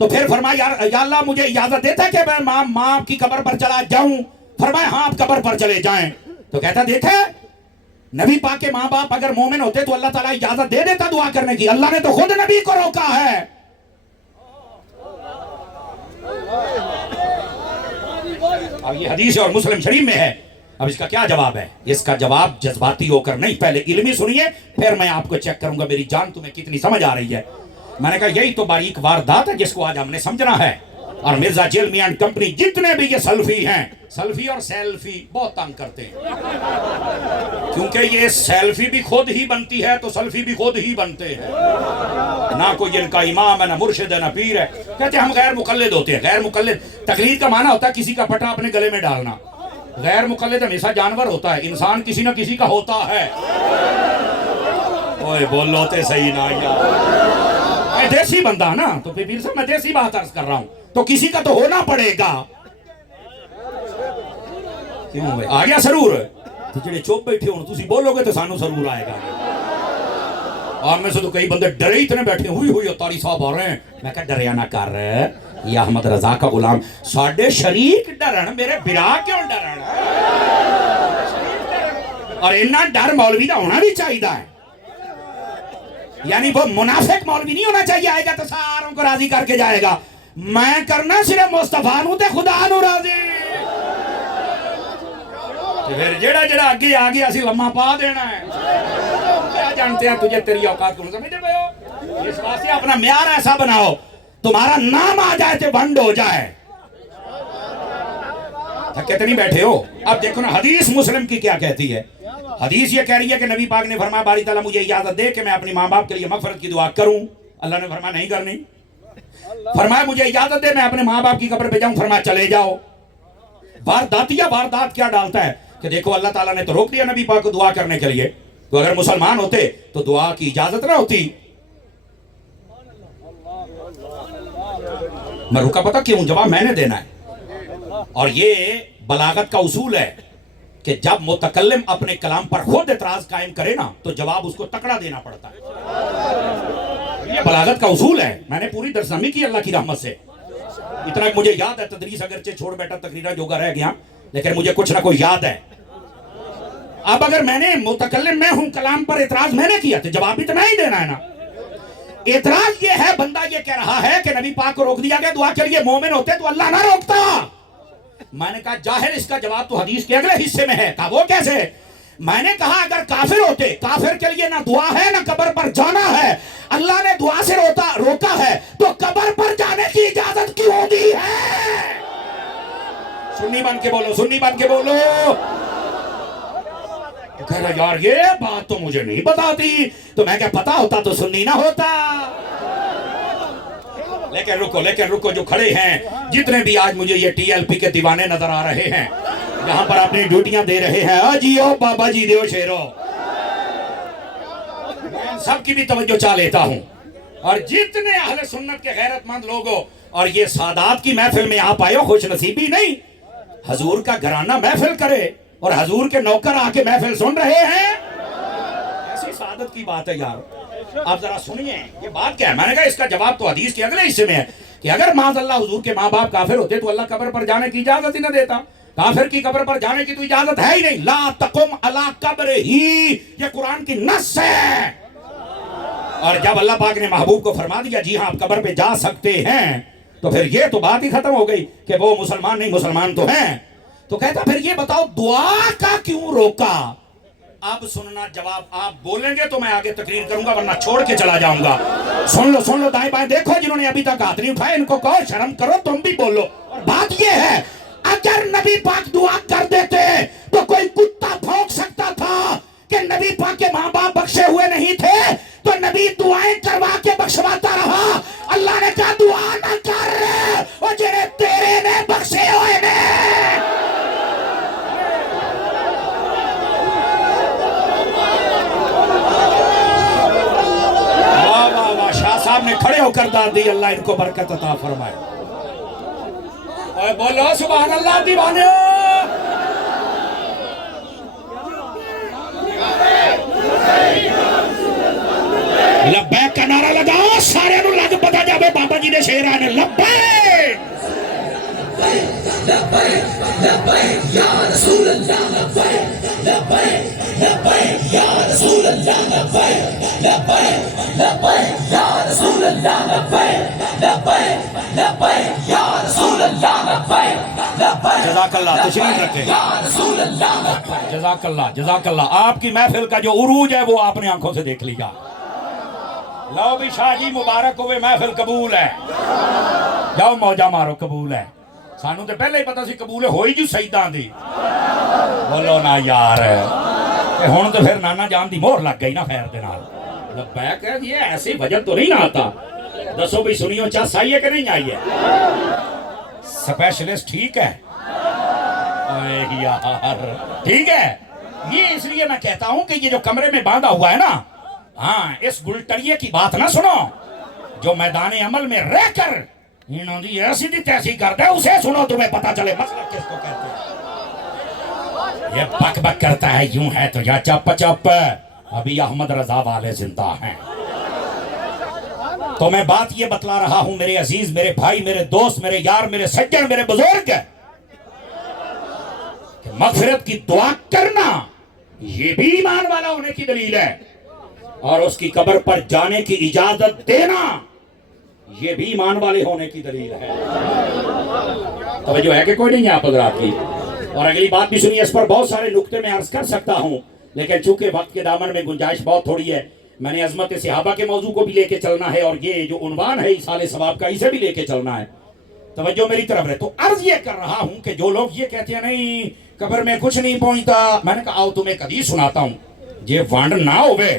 تو پھر فرمایا یا اللہ مجھے اجازت دیتا ہے کہ میں ماں کی قبر پر چلا جاؤں؟ فرمایا ہاں آپ قبر پر چلے جائیں. تو کہتا دیکھیں نبی پاک کے ماں باپ اگر مومن ہوتے تو اللہ تعالیٰ اجازت دے دیتا دعا کرنے کی. اللہ نے تو خود نبی کو روکا ہے. اب یہ حدیث اور مسلم شریف میں ہے. اب اس کا کیا جواب ہے؟ اس کا جواب جذباتی ہو کر نہیں، پہلے علمی سنیے پھر میں آپ کو چیک کروں گا میری جان تمہیں کتنی سمجھ آ رہی ہے. میں نے کہا یہی تو باریک واردات ہے جس کو آج ہم نے سمجھنا ہے. اور مرزا جیلمی اینڈ کمپنی جتنے بھی یہ سلفی ہیں، سلفی اور سیلفی بہت تنگ کرتے ہیں، کیونکہ یہ سیلفی بھی خود ہی بنتی ہے تو سلفی بھی خود ہی بنتے ہیں. نہ کوئی ان کا امام ہے، نہ مرشد ہے، نہ پیر ہے. کہتے ہیں ہم غیر مقلد ہوتے ہیں. غیر مقلد، تقلید کا معنی ہوتا ہے کسی کا پٹا اپنے گلے میں ڈالنا. غیر مقلد ہمیشہ جانور ہوتا ہے، انسان کسی نہ کسی کا ہوتا ہے. اوئے بولو تے صحیح نہ یار، میں دیسی بندہ نا، تو پیر صاحب میں دیسی بات عرض کر رہا ہوں، تو کسی کا تو ہونا پڑے گا. کیوں بھائی آ گیا سرور؟ تو جڑے چوپ بیٹھے ہوں تسی بولو گے تو سانو سرور آئے گا. اور میں سے تو کئی بندے ڈرے اتنے بیٹھے ہوئی ہوئی اتاری صاحب آ رہے ہیں. میں کہا ڈریا نہ کر رہے یہ احمد رضا کا غلام. ساڑھے شریک ڈرن، میرے برا کیوں ڈرن؟ اور انہاں ڈر مولوی دا ہونا بھی چاہیے ہے. یعنی وہ منافق مولوی نہیں ہونا چاہیے آئے گا تو ساروں کو راضی کر کے جائے گا. میں کرنا صرف مصطفیٰ نو تے خدا نو راضی. پھر جڑا جڑا آگے آگے اسی لمحہ پا دینا ہے. کیا جانتے ہیں تجھے تیری اوقات کو سمجھے پہ ہو؟ اس واسطے اپنا معیار ایسا بناؤ تمہارا نام آ جائے تو بند ہو جائے. تھکتے نہیں بیٹھے ہو. اب دیکھو نا حدیث مسلم کی کیا کہتی ہے. حدیث یہ کہہ رہی ہے کہ نبی پاک نے فرمایا باری تعالیٰ مجھے اجازت دے کہ میں اپنی ماں باپ کے لیے مغفرت کی دعا کروں. اللہ نے فرمایا نہیں کرنی. فرمایا مجھے اجازت دے میں اپنے ماں باپ کی قبر پہ جاؤں. فرمایا چلے جاؤ. وارداتیہ واردات کیا ڈالتا ہے کہ دیکھو اللہ تعالیٰ نے تو روک دیا نبی پاک کو دعا کرنے کے لیے، تو اگر مسلمان ہوتے تو دعا کی اجازت نہ ہوتی. میں رکا پتا کیوں؟ جواب میں نے دینا ہے. اور یہ بلاغت کا اصول ہے کہ جب متکلم اپنے کلام پر خود اعتراض قائم کرے نا تو جواب اس کو تکڑا دینا پڑتا ہے. یہ بلاغت کا اصول ہے. میں نے پوری درسنامی کی اللہ کی رحمت سے. اتنا مجھے یاد ہے، تدریس اگرچہ چھوڑ بیٹا تقریرہ جوگا رہ گیا، لیکن مجھے کچھ نہ کوئی یاد ہے. اب اگر میں نے متکلم میں ہوں، کلام پر اعتراض میں نے کیا تو جواب بھی تو میں ہی دینا ہے نا. اعتراض یہ ہے بندہ یہ کہہ رہا ہے کہ نبی پاک کو روک دیا گیا دعا کے لیے، مومن ہوتے تو اللہ نہ روکتا. میں نے کہا جاہل اس کا جواب تو حدیث کے اگلے حصے میں ہے. کہا وہ کیسے؟ میں نے کہا اگر کافر ہوتے، کافر کے لیے نہ دعا ہے نہ قبر پر جانا ہے، اللہ نے دعا سے روکا ہے تو قبر پر جانے کی اجازت کیوں دی ہے؟ سنی بن کے بولو، سنی بن کے بولو. کہہ رہا یار یہ بات تو مجھے نہیں بتاتی. تو میں کہا پتا ہوتا تو سنی نہ ہوتا. لیکن رکو جو کھڑے ہیں جتنے بھی آج مجھے یہ ٹی ایل پی کے دیوانے نظر آ رہے ہیں، یہاں پر اپنی ڈیوٹیاں دے رہے ہیں، جیو بابا جی دیو شیرو، میں سب کی بھی توجہ چاہ لیتا ہوں. اور جتنے اہل سنت کے غیرت مند لوگوں اور یہ سادات کی محفل میں آپ آئے ہو، خوش نصیبی نہیں حضور کا گھرانہ محفل کرے اور حضور کے نوکر آ کے محفل سن رہے ہیں. ایسی سعادت کی بات ہے یار. آپ ذرا سنیے یہ بات کیا ہے. میں نے کہا اس کا جواب تو حدیث کے اگلے حصے میں ہے کہ اگر معاذ اللہ حضور کے ماں باپ کافر ہوتے تو اللہ قبر پر جانے کی اجازت ہی نہ دیتا. کافر کی قبر پر جانے کی تو اجازت ہے ہی نہیں. لا تقم علی قبر ہی، یہ قرآن کی نص ہے. اور جب اللہ پاک نے محبوب کو فرما دیا جی ہاں آپ قبر پہ جا سکتے ہیں، تو پھر یہ تو بات ہی ختم ہو گئی کہ وہ مسلمان نہیں، مسلمان تو ہیں. تو کہتا پھر یہ بتاؤ دعا کا کیوں روکا؟ اب سننا جواب. آپ بولیں گے تو میں آگے تقریر کروں گا ورنہ چھوڑ کے چلا جاؤں گا. سن لو دائیں بائیں دیکھو جنہوں نے ابھی تک ہاتھ نہیں اٹھائے ان کو کہو شرم کرو، تم بھی بولو. اور بات یہ ہے اگر نبی پاک دعا کر دیتے تو کوئی کتا بھونک سکتا تھا کہ نبی پاک کے ماں باپ بخشے ہوئے نہیں تھے تو نبی دعائیں کروا کے بخشواتا رہا. اللہ نے کہا دعا نہ کر اور جنہیں تیرے نے بخشے ہوئے نے. صاحب نے کھڑے ہو کر داد دی. اللہ ان کو برکت عطا فرمائے. اور بولو سبحان اللہ دیوانے. لبیک کا نعرہ لگاؤ سارے نو لگ پتا جاوے بابا جی دے شیر آنے. لبیک لبیک لبیک یا رسول اللہ، لبیک لبیک لبیک جزاک اللہ، تشریف رکھیں. جزاک اللہ، جزاک اللہ. آپ کی محفل کا جو عروج ہے وہ آپ نے آنکھوں سے دیکھ لیا. لو بھی شاہ جی مبارک ہوئے، محفل قبول ہے. جاؤ موجہ مارو، قبول ہے. سانو تو پہلے ہی پتا سی قبول ہوئی جی سیداں دی. بولو نا یار، ہن تو پھر نانا جان دی مہر لگ گئی نا خیر دے نال. لبیک ہے یہ ایسی وجہ تو نہیں نہ آتا. دسو بھی سنیو، چس آئی ہے کہ نہیں آئی ہے؟ سپیشلسٹ ٹھیک ہے یار، ٹھیک ہے. یہ اس لیے میں کہتا ہوں کہ یہ جو کمرے میں باندھا ہوا ہے نا، ہاں اس گلٹریے کی بات نہ سنو. جو میدان عمل میں رہ کر انہوں نے ایسی دی تیسی کرتا ہے، اسے سنو، تمہیں پتا چلے مسئلہ کس کو کہتے ہیں. یہ بک بک کرتا ہے یوں ہے تو یا چپ چپ. ابھی احمد رضا والے زندہ ہیں. تو میں بات یہ بتلا رہا ہوں میرے عزیز، میرے بھائی، میرے دوست، میرے یار، میرے سجن، میرے بزرگ، کہ مغفرت کی دعا کرنا یہ بھی ایمان والا ہونے کی دلیل ہے، اور اس کی قبر پر جانے کی اجازت دینا یہ بھی ایمان والے ہونے کی دلیل ہے. توجہ ہے کہ کوئی نہیں ہے آپ حضرات کی؟ اور اگلی بات بھی سنیے، اس پر بہت سارے نکتے میں عرض کر سکتا ہوں، لیکن چونکہ وقت کے دامن میں گنجائش بہت تھوڑی ہے. میں نے عظمت صحابہ کے موضوع کو بھی لے کے چلنا ہے، اور یہ جو عنوان ہے ایصال ثواب کا، اسے بھی لے کے چلنا ہے. توجہ میری طرف رہے. تو عرض یہ کر رہا ہوں کہ جو لوگ یہ کہتے ہیں نہیں قبر میں کچھ نہیں پہنچتا، میں نے کہا آؤ تمہیں ایک حدیث سناتا ہوں. یہ وانڈ نہ ہوئے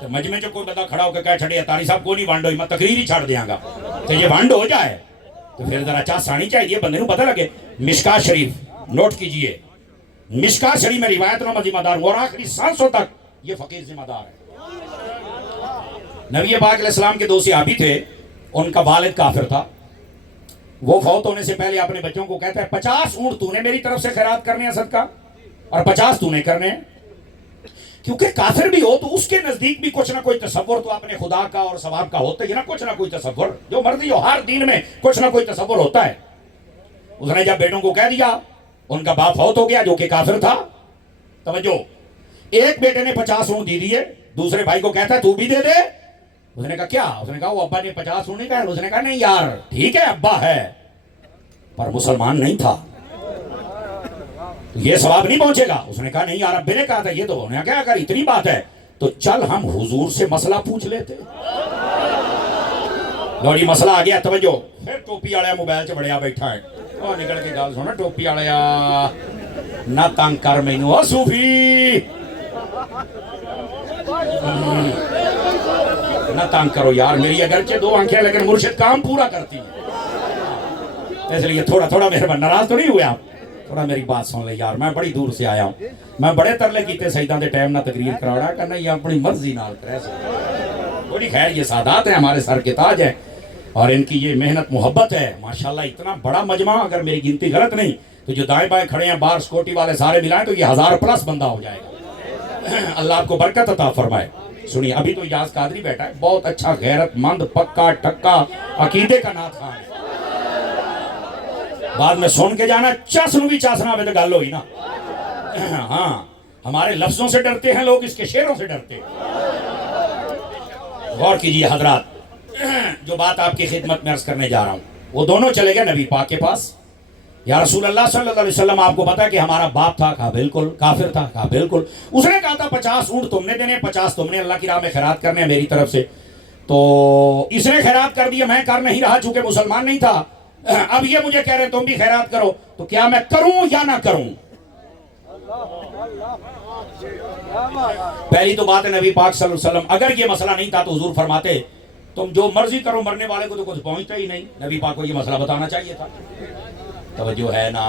تو مجمع جو کوئی بندہ کھڑا ہو کے کہہ چھڑے اتاری صاحب کو نہیں وانڈ ہوئی، میں تقریر ہی چھاڑ دیاں گا. تو یہ وانڈ ہو جائے تو پھر ذرا چاس آنی چاہیے، بندے کو پتہ لگے. مشکات شریف نوٹ کیجئے، مشکات شریف میں روایت نامہ ذمہ دار ہوں، اور آخری سانسوں تک یہ فقیر ذمہ دار ہے. نبی پاک علیہ السلام کے دو صحابی تھے، ان کا والد کافر تھا. وہ فوت ہونے سے پہلے اپنے بچوں کو کہتا ہے 50 اونٹ تو نے میری طرف سے خیرات کرنے ہیں صدقہ، اور 50 تو نے کرنے ہیں. کیونکہ کافر بھی ہو تو اس کے نزدیک بھی کچھ نہ کوئی تصور تو اپنے خدا کا اور ثواب کا ہوتا ہے نا، کچھ نہ کوئی تصور. جو مرضی ہو، ہر دین میں کچھ نہ کوئی تصور ہوتا ہے. اس نے جب بیٹوں کو کہہ دیا، ان کا باپ فوت ہو گیا جو کہ کافر تھا. توجہ، ایک بیٹے نے 50 اونٹ دی دیے، دوسرے بھائی کو کہتا ہے تو بھی دے دے. اس نے کہا کیا؟ اس نے کہا وہ ابا نے 50 اونٹ نہیں کہا. اس نے کہا نہیں یار ٹھیک ہے ابا ہے پر مسلمان نہیں تھا، یہ ثواب نہیں پہنچے گا. اس نے کہا نہیں یار ابے نے کہا تھا یہ تو. انہوں نے کہا اگر اتنی بات ہے تو چل ہم حضور سے مسئلہ پوچھ لیتے. لوڑی مسئلہ آ گیا. توجہ، پھر ٹوپی والا موبائل سے بڑھیا بیٹھا ہے، اور نکل کے گال سونا ٹوپی والا نہ تنگ کر مینوں او صوفی، نہ تنگ کرو یار. میری اگرچہ 2 آنکھیں لیکن مرشد کام پورا کرتی ہے، اس لیے تھوڑا تھوڑا مہربان. ناراض تو نہیں ہوئے آپ؟ تھوڑا میری بات سن لے یار، میں بڑی دور سے آیا ہوں. میں بڑے ترلے کیتے سیداں دے ٹائم نہ تقریر کراوڑا کرنا، یہ اپنی مرضی نال کرے سکتے. بڑی خیر، یہ سادات ہیں ہمارے سر کے تاج ہیں، اور ان کی یہ محنت محبت ہے. ماشاءاللہ اتنا بڑا مجمع، اگر میری گنتی غلط نہیں تو جو دائیں بائیں کھڑے ہیں بار سکوٹی والے سارے ملائیں تو یہ 1000+ بندہ ہو جائے گا. اللہ آپ کو برکت عطا فرمائے. سنیے، ابھی تو اجاز قادری بیٹھا ہے، بہت اچھا غیرت مند پکا ٹھکا عقیدے کا نعت خان ہے. بعد میں سن کے جانا، چاسنو بھی چاسنا ہوئے تو گل ہوئی نا. ہاں، ہمارے لفظوں سے ڈرتے ہیں لوگ، اس کے شعروں سے ڈرتے ہیں. غور کیجئے حضرات، جو بات آپ کی خدمت میں عرض کرنے جا رہا ہوں، وہ دونوں چلے گئے نبی پاک کے پاس. یا رسول اللہ صلی اللہ علیہ وسلم، آپ کو پتا ہے کہ ہمارا باپ تھا؟ کہا بالکل. کافر تھا؟ کہا بالکل. اس نے کہا تھا 50 اونٹ تم نے دینے، 50 تم نے اللہ کی راہ میں خیرات کرنے ہیں میری طرف سے. تو اس نے خیرات کر دیا، میں کر نہیں رہا چونکہ مسلمان نہیں تھا. اب یہ مجھے کہہ رہے تم بھی خیرات کرو، تو کیا میں کروں یا نہ کروں؟ پہلی تو بات ہے نبی پاک صلی اللہ علیہ وسلم، اگر یہ مسئلہ نہیں تھا تو حضور فرماتے تم جو مرضی کرو، مرنے والے کو تو کچھ پہنچتا ہی نہیں. نبی پاک کو یہ مسئلہ بتانا چاہیے تھا. توجہ ہے نا؟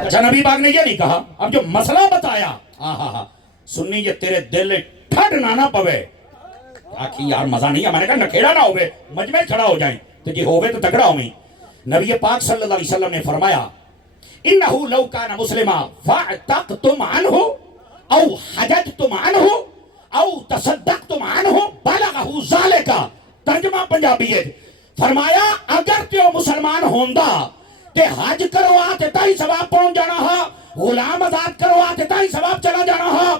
اچھا، نبی پاک نے یہ نہیں کہا. اب جو مسئلہ بتایا، سننی یہ تیرے دل ٹھڈ نہ پوے. آخی یار مزہ نہیں ہے. میں نے کہا نکھیڑا نہ ہوئے، مجمع کھڑا ہو جائیں تو یہ ہوئے تو تکڑا ہوئیں. نبی پاک صلی اللہ علیہ وسلم نے فرمایا انہو لو کان مسلما فاعتقتم عنہ او حججتم عنہ او تصدقتم عنہ بلغہ ذالکا. ترجمہ پنجابی ہے. فرمایا اگر تیو مسلمان ہوندا تے حج کرو آتے تائی ثواب پہنچ جانا ہا، غلام آزاد کرو آتے تائی ثواب چلا جانا ہا،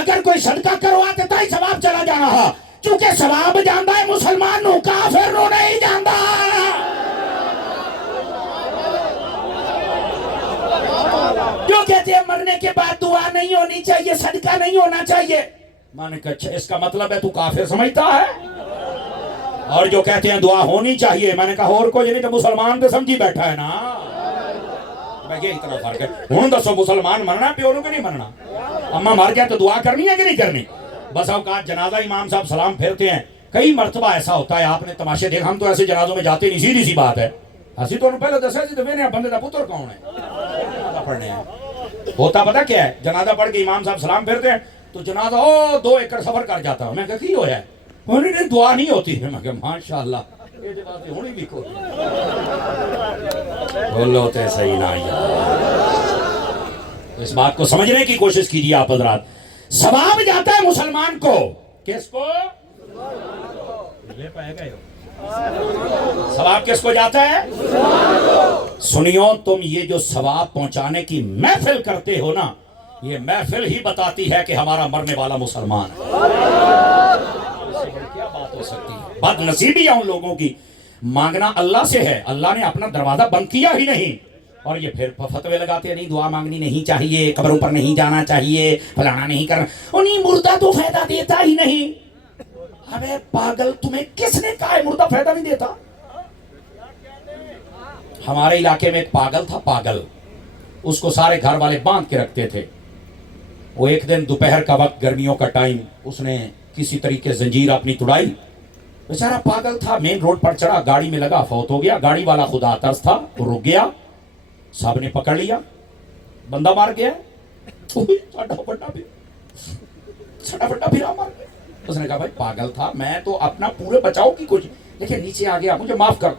اگر کوئی صدقہ کرو آتے تائی ثواب چلا جانا ہا. چونکہ ثواب جاندا ہے مسلمان نو، کافر نو نہیں جاندا۔ جو کہتے ہیں مرنے کے بعد دعا نہیں ہونی چاہیے، صدقہ نہیں ہونا چاہیے، میں نے کہا اچھا اس کا مطلب ہے تو کافر سمجھتا ہے؟ اور جو کہتے ہیں دعا ہونی چاہیے، میں نے کہا اور کوئی نہیں تو مسلمان تو سمجھی بیٹھا ہے نا۔ یہ اتنا فرق ہے۔ ہوں دسو مسلمان مرنا پیونوں کے نہیں مرنا؟ اما مر گیا تو دعا کرنی ہے کہ نہیں کرنی؟ بس اوقات جنازہ امام صاحب سلام پھیرتے ہیں، کئی مرتبہ ایسا ہوتا ہے، آپ نے تماشے دیکھا، ہم تو ایسے جنازوں میں جاتے نہیں، سیدھی سی بات ہے۔ اسی تو پہلے دسا سی تو میرے بندے دا پتر کون ہے جنازہ پڑھنے ہیں۔ ہوتا پتہ کیا ہے؟ جنازہ پڑھ کے امام صاحب سلام پھیرتے ہیں تو جنازہ 2 ایکڑ سفر کر جاتا ہوں۔ میں کہا کی ہویا ہے؟ انہوں نے دعا نہیں ہوتی۔ میں کہا ماشاءاللہ یہ بات ہونی بھی کوئی بولو تے صحیح نہ آئی۔ اس بات کو سمجھنے کی کوشش کیجیے آپ حضرات۔ ثواب جاتا ہے مسلمان کو، کس کو؟ ثواب کس کو جاتا ہے؟ سنیو، تم یہ جو ثواب پہنچانے کی محفل کرتے ہو نا، یہ محفل ہی بتاتی ہے کہ ہمارا مرنے والا مسلمان ہے۔ کیا بات ہو سکتی ہے؟ بد نصیبی ہے ان لوگوں کی۔ مانگنا اللہ سے ہے، اللہ نے اپنا دروازہ بند کیا ہی نہیں، اور یہ پھر فتوے لگاتے ہیں نہیں دعا مانگنی نہیں چاہیے، قبروں پر نہیں جانا چاہیے، فلانا نہیں کرنا، انہیں مردہ تو فائدہ دیتا ہی نہیں۔ ابے پاگل، تمہیں کس نے کہا ہے مردہ فائدہ نہیں دیتا؟ ہمارے علاقے میں ایک پاگل تھا، پاگل، اس کو سارے گھر والے باندھ کے رکھتے تھے۔ وہ ایک دن دوپہر کا وقت، گرمیوں کا ٹائم، اس نے کسی طریقے زنجیر اپنی توڑائی، بیچارہ پاگل تھا، مین روڈ پر چڑھا، گاڑی میں لگا، فوت ہو گیا۔ گاڑی والا خدا ترس تھا، وہ رک گیا، صاحب نے پکڑ لیا، بندہ مار گیا، ساڑھا بڑا پھرا مار گیا۔ اس نے کہا بھائی پاگل تھا، میں تو اپنا پورے بچاؤ کی کوشش، لیکن نیچے آ گیا، مجھے معاف کر،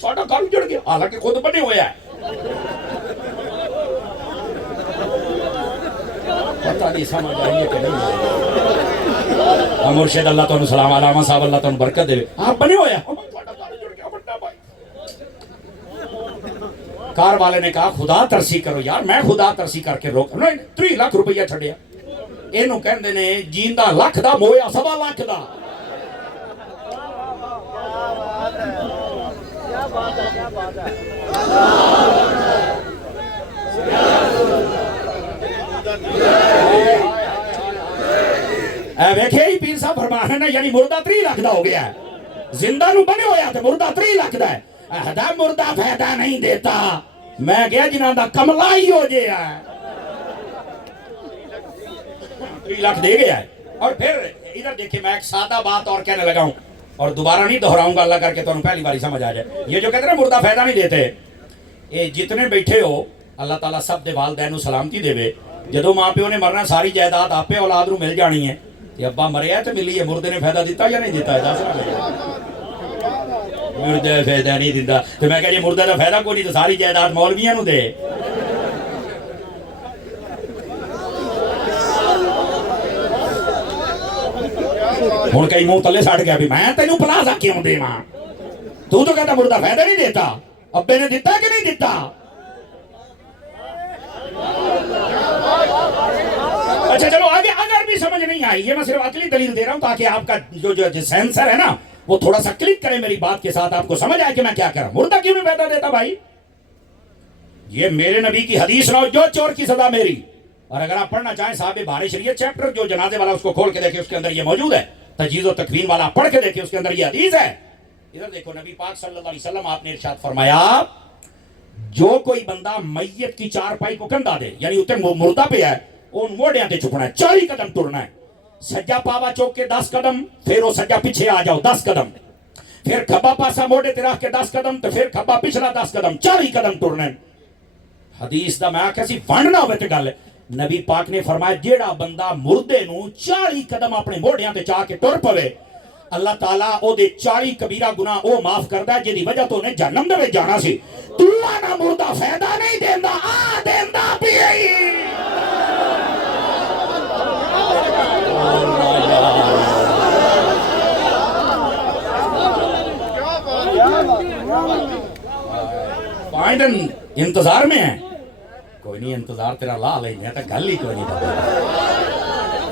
ساڑھا گھر اجڑ گیا، حالانکہ خود بنے ہویا ہے۔ پتہ نہیں سمجھ آئیے کہ نہیں۔ مرشد اللہ تعالیٰ سلام علامہ صاحب اللہ تعالیٰ برکت دے، آپ بنے ہویا۔ کار والے نے کہا خدا ترسی کرو یار، میں خدا ترسی کر کے روک، 3 لاکھ روپیہ چھڑیا۔ اینو کہندے نے جیندہ لکھ دا، مویا 1.25 لاکھ دا۔ اے ویکھے ہی پیر صاحب فرما رہے ہیں، یعنی مردہ 3 لاکھ دا ہو گیا ہے، زندہ نو بنے ہویا تھے، مردہ 3 لاکھ دا ہے۔ اہدا مردہ فائدہ نہیں دیتا، میں گیا جنہاں دا کملا ہی ہو جیا ہے، 3 لاکھ دے گیا ہے۔ اور پھر ادھر دیکھیں، میں ایک سادہ بات اور کہنے لگا ہوں، اور دوبارہ نہیں دہراؤں گا، اللہ کر کے تو پہلی باری سمجھ آ جائے۔ یہ جو کہتے ہیں مردہ فائدہ نہیں دیتے، یہ جتنے بیٹھے ہو اللہ تعالیٰ سب دے والدین سلامتی دے وے۔ جدو ماں پیو نے مرنا ساری جائیداد آپ اولاد نو مل جانی ہے، کہ ابا مریا ہے تو ملی ہے، مردے نے فائدہ دیتا یا نہیں دیتا ہے؟ مردے فائدہ نہیں دیتا، تو میں کہا یہ مردے کا فائدہ کوئی نہیں تو ساری جائیداد مولویاں نو دے۔ ہوں کئی منہ تلے سٹ گیا بھی میں تینوں پلازا کیوں دے ماں، تو کہتا مردہ فائدہ نہیں دیتا، ابے نے دیتا کہ نہیں دیتا؟ اچھا چلو آگے، اگر بھی سمجھ نہیں آئی، یہ میں صرف عقلی دلیل دے رہا ہوں تاکہ آپ کا جو سینسر ہے نا وہ تھوڑا سا کلک کرے میری بات کے ساتھ، آپ کو سمجھ آئے کہ میں کیا کہہ رہا ہوں۔ مردہ کیوں نہیں فائدہ دیتا بھائی؟ یہ میرے نبی کی حدیث نہ ہو، جو چور کی سزا میری۔ اور اگر آپ پڑھنا چاہیں صاحب بار شریعت چیپٹر جو جنازے والا، اس کو کھول کے دیکھیں، اس کے اندر یہ موجود ہے۔ تجہیز و تکفین والا پڑھ کے دیکھیں، اس کے اندر یہ حدیث ہے۔ ادھر دیکھو، نبی پاک صلی اللہ علیہ وسلم آپ نے ارشاد فرمایا، جو کوئی بندہ میت کی چارپائی کو کندھا دے، یعنی اتنے مردہ پہ ہے، ان موڑیاں تے چھکنا ہے، 40 قدم ٹرنا ہے، سجا پاوا چوک کے 10 قدم، پھر وہ سجا پیچھے آ جاؤ 10 قدم، پھر کھبا پاسا موڑے تے رکھ کے 10 قدم، تو پھر کھبا پچھلا 10 قدم، 40 قدم ٹرنا ہے۔ حدیث دا میں آکھا سی ونڈنا ہوئے تے گل ہے، نبی پاک نے فرمایا جیڑا بندہ مردے نو 40 قدم اپنے موڑیاں تے چاہ کے ٹر پوے، اللہ تعالیٰ او دے 40 کبیرہ گناہ او معاف کردہ ہے، جدی وجہ تو نے جہنم دے جانا سی۔ تو آنا مردہ فائدہ نہیں دیندہ، آ دیندہ بھی ہے۔ بائیڈن انتظار میں ہے، کوئی نہیں انتظار تیرا لا لیں گے، تو گل ہی کوئی نہیں۔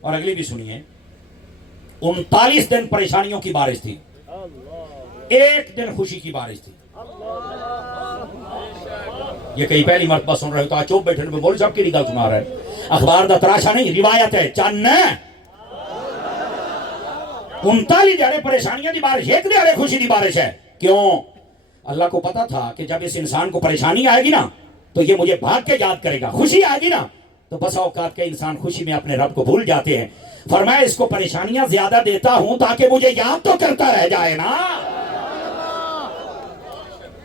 اور اگلی بھی سنیے. 39 دن پریشانیوں کی بارش تھی, ایک دن خوشی کی بارش تھی. یہ کئی پہلی مرتبہ سن رہے ہو تو آج چوپ بیٹھے میں مولوی صاحب کی گل سنا رہے ہیں. اخبار دا تراشا نہیں, روایت ہے. چن 39 دیہڑے پریشانیاں دی بارش, ایک دیہڑے خوشی دی بارش ہے. کیوں؟ اللہ کو پتا تھا کہ جب اس انسان کو پریشانی آئے گی نا تو یہ مجھے بھاگ کے یاد کرے گا. خوشی آئے گی نا تو بس اوقات کے انسان خوشی میں اپنے رب کو بھول جاتے ہیں. فرمایا اس کو پریشانیاں زیادہ دیتا ہوں تاکہ مجھے یاد تو کرتا رہ جائے نا.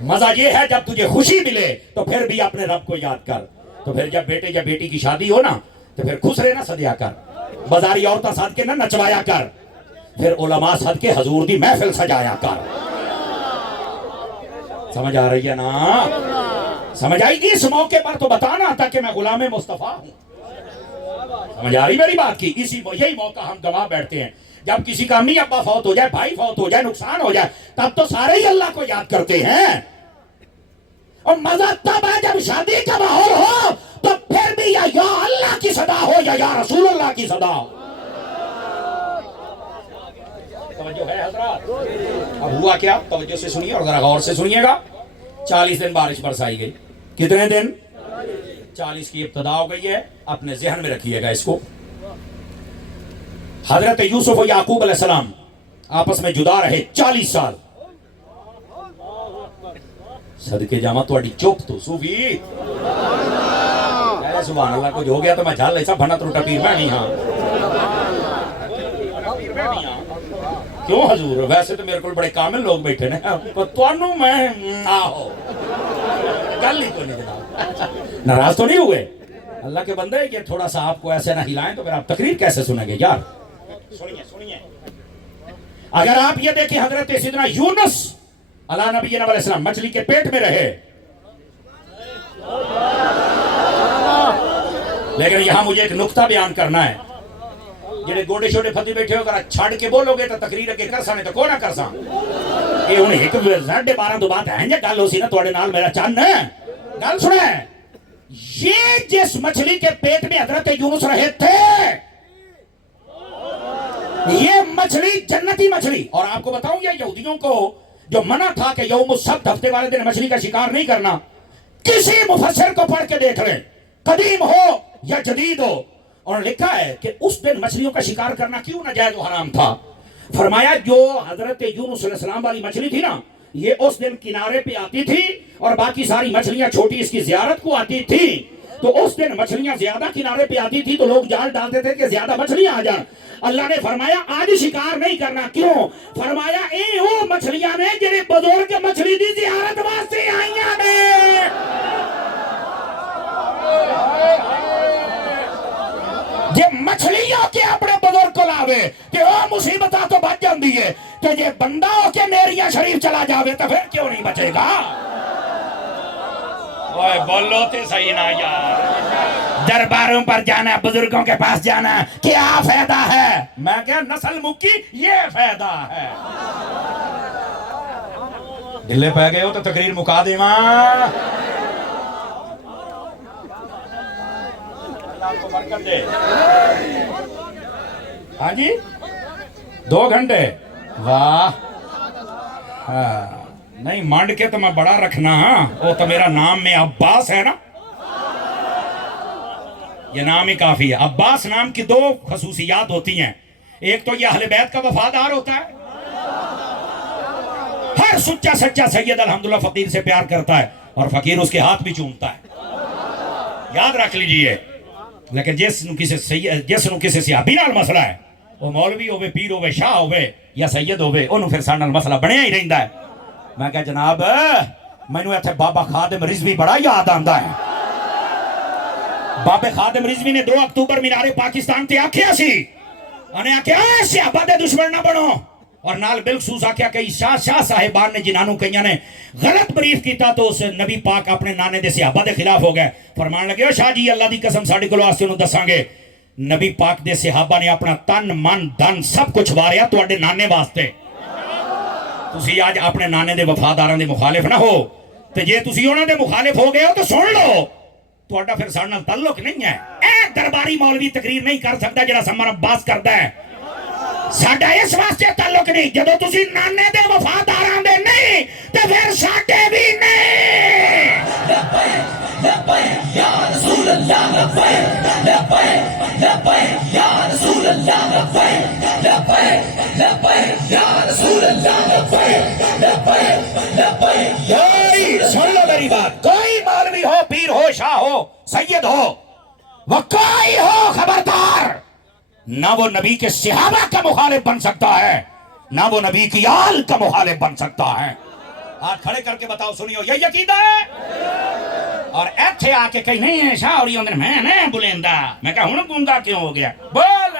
مزہ یہ ہے جب تجھے خوشی ملے تو پھر بھی اپنے رب کو یاد کر. تو پھر جب بیٹے یا بیٹی کی شادی ہو نا تو پھر خسرے نہ سدیا کر, بازاری عورتیں سد کے نہ نچوایا کر, پھر علماء سد کے حضور دی محفل سجایا کر. سمجھ آ رہی ہے نا؟ سمجھ آئی گی؟ اس موقع پر تو بتانا تھا کہ میں غلام مصطفیٰ ہوں. سمجھ آ رہی میری بات کی؟ یہی موقع ہم گوا بیٹھتے ہیں. جب کسی کا امی ابا فوت ہو جائے, بھائی فوت ہو جائے, نقصان ہو جائے, تب تو سارے ہی اللہ کو یاد کرتے ہیں. اور مزہ تب ہے جب شادی کا ماحول ہو تو پھر بھی یا اللہ کی صدا ہو یا رسول اللہ کی صدا ہو. توجہ ہے حضرات؟ اب ہوا کیا؟ توجہ سے سنیے اور ذرا غور سے سنیے گا. 40 دن بارش برسائی گئی. کتنے دن؟ 40 کی ابتدا ہو گئی ہے. اپنے ذہن میں رکھیے گا اس کو. حضرت یوسف و یعقوب علیہ السلام آپس میں جدا رہے 40 سال. صدقے جامع تھوڑی چپ تو صوفی سبحان اللہ. کچھ ہو گیا تو میں جھال ایسا بھنا تو روٹا پیر میں نہیں. ہاں کیوں حضور؟ ویسے تو میرے کو بڑے کامل لوگ بیٹھے نے, تو میں آہو گل ہی تو نہیں جناب. ناراض تو نہیں ہوئے اللہ کے بندے؟ یہ تھوڑا سا آپ کو ایسے نہ ہلائیں تو پھر آپ تقریر کیسے سنیں گے یار؟ سنیے. اگر آپ یہ دیکھیں حضرت سیدنا یونس علیہ نبی علیہ السلام مچھلی کے پیٹ میں رہے, لیکن یہاں مجھے ایک نقطہ بیان کرنا ہے. جنہیں گوڑے شوڑے پھتی بیٹھے ہو اگر چھاڑ کے بولو گے تو تقریر کے کر سانے تو کو نہ کر ساں. یہ انہیں ایک 12:30 تو بات ہے گل ہو سی نا توڑے نال میرا چند ہے. گل سنیں, یہ جس مچھلی کے پیٹ میں حضرت یونس رہے تھے یہ مچھلی جنتی مچھلی. اور آپ کو بتاؤں یہ یہودیوں کو جو منع تھا کہ یوم السبت ہفتے والے دن مچھلی کا شکار نہیں کرنا, کسی مفسر کو پڑھ کے دیکھ لیں, قدیم ہو یا جدید ہو, اور لکھا ہے کہ اس دن مچھلیوں کا شکار کرنا کیوں ناجائز و حرام تھا. فرمایا جو حضرت یونس علیہ السلام والی مچھلی تھی نا یہ اس دن کنارے پہ آتی تھی اور باقی ساری مچھلیاں چھوٹی اس کی زیارت کو آتی تھی. تو اس دن مچھلیاں زیادہ کنارے پہ آتی تھی تو لوگ جال ڈالتے تھے کہ زیادہ مچھلیاں آ جائیں. اللہ نے فرمایا آج شکار نہیں کرنا. کیوں؟ فرمایا اے وہ مچھلیاں نے جنہیں بزرگ مچھلی دی زیارت واسطے آئیاں نے. یہ مچھلیوں کے اپنے بزرگ کو لاوے کہ وہ مصیبتہ تو بچ جاندی ہے, کہ یہ بندہ ہو کے میریاں شریف چلا جاوے تو پھر کیوں نہیں بچے گا؟ اوے بولو تے صحیح نہ یار. درباروں پر جانا, بزرگوں کے پاس جانا کیا فائدہ ہے؟ میں کہا نسل مکی یہ فائدہ ہے. دلے پہ گئے ہو تو تقریر مکا دے ماں. کو برکت دے. ہاں جی 2 گھنٹے واہ. نہیں مانڈ کے تو میں بڑا رکھنا. ہاں وہ تو میرا نام میں عباس ہے نا, یہ نام ہی کافی ہے. عباس نام کی 2 خصوصیات ہوتی ہیں. ایک تو یہ اہل بیت کا وفادار ہوتا ہے, ہر سچا سچا سید الحمدللہ فقیر سے پیار کرتا ہے اور فقیر اس کے ہاتھ بھی چومتا ہے. یاد رکھ لیجئے. لیکن جس نو کسی صحابی نال مسئلہ ہے, وہ مولوی ہوئے, پیر ہوئے, شاہ ہوئے یا سید ہوئے, انہوں پھر سارے نال مسئلہ بنیا ہی رہندا ہے. میں کہا جناب میں نے ایتھے بابا خادم رضوی بڑا یاد آندا ہے. بابے خادم رضوی نے 2 اکتوبر مینار پاکستان تے آکھیا سی, انہیں آکھیا صحابہ دے دشمن نہ بنو, اور نال بالخصوص آکھیا کہ شاہ صاحبان نے جنہوں کئیاں نے غلط بریف کیتا تو اس نبی پاک اپنے نانے دے صحابہ دے خلاف ہو گئے. فرمان لگے شاہ جی اللہ دی قسم ساڑھے کلو آستے انہوں دساں گے نبی پاک دے صحابہ نے اپنا تن من دن سب کچھ واریا تو اڈے نانے واسطے. تسی آج اپنے نانے دے وفاداران دے مخالف نہ ہو, تو جے تسی انہوں دے مخالف ہو گئے ہو تو سن لو تو اڈا پھر سارے نال تعلق نہیں ہے. درباری مولوی تقریر نہیں کر سکتا جڑا سمر عباس کردا ہے ساڈا اس واسطے تعلق نہیں جدو تسی نانے دے وفاداراں دے نہیں تے پھر ساڈے بھی نہیں لبیک یا رسول اللہ لبیک لبیک لبیک یا رسول اللہ لبیک لبیک لبیک یا رسول اللہ لبیک لبیک لبیک کوئی سن لو میری بات کوئی مولوی ہو پیر ہو شاہ ہو سید ہو وہ کوئی ہو خبردار نہ وہ نبی کے صحابہ کا مخالف بن سکتا ہے نہ وہ نبی کی آل کا مخالف بن سکتا ہے ہاتھ کھڑے کر کے بتاؤ سنیو یہ عقیدہ ہے اور ایتھے آ کے کہیں نہیں ہے شاہ اور یہ میں نہیں بلندہ میں کہا ہوں گونگا کیوں ہو گیا بول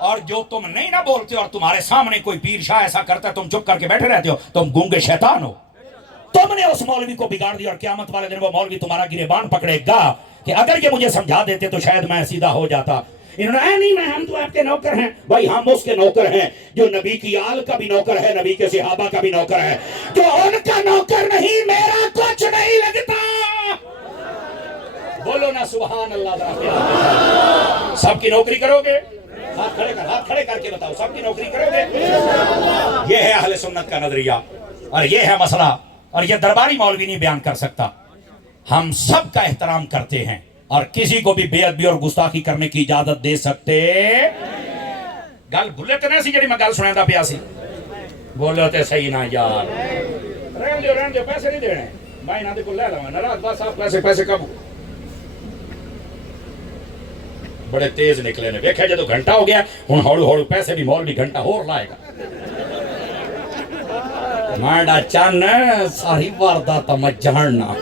اور جو تم نہیں نہ بولتے اور تمہارے سامنے کوئی پیر شاہ ایسا کرتا ہے تم چپ کر کے بیٹھے رہتے ہو تم گونگے شیطان ہو تم نے اس مولوی کو بگاڑ دیا اور قیامت والے دن وہ مولوی تمہارا گریبان پکڑے گا کہ اگر یہ مجھے سمجھا دیتے تو شاید میں سیدھا ہو جاتا انہوں نے نہیں میں ہم تو آپ کے نوکر ہیں بھائی ہم اس کے نوکر ہیں جو نبی کی آل کا بھی نوکر ہے نبی کے صحابہ کا بھی نوکر ہے جو ان کا نوکر نہیں میرا کچھ نہیں لگتا بولو نا سبحان اللہ سب کی نوکری کرو گے ہاتھ کھڑے کر کے بتاؤ سب کی نوکری کرو گے یہ ہے اہل سنت کا نظریہ اور یہ ہے مسئلہ اور یہ درباری مولوی نہیں بیان کر سکتا ہم سب کا احترام کرتے ہیں اور کسی کو بھی بے ادبی اور گستاخی کرنے کی اجازت دے سکتے گل بھولے تو نہیں سی جڑی میں گل سنا دا پیا سی بولو تے صحیح نہ یار رہن دیو پیسے نہیں دینے میں انہاں دے کول لے لواں ناراض بس آپ پیسے کب بڑے تیز نکلے نے ویکھیا جدوں گھنٹہ ہو گیا ہن ہولو ہولو پیسے بھی مولوی گھنٹہ ہور لائے گا مانڈا چان ساری واردات میں جاننا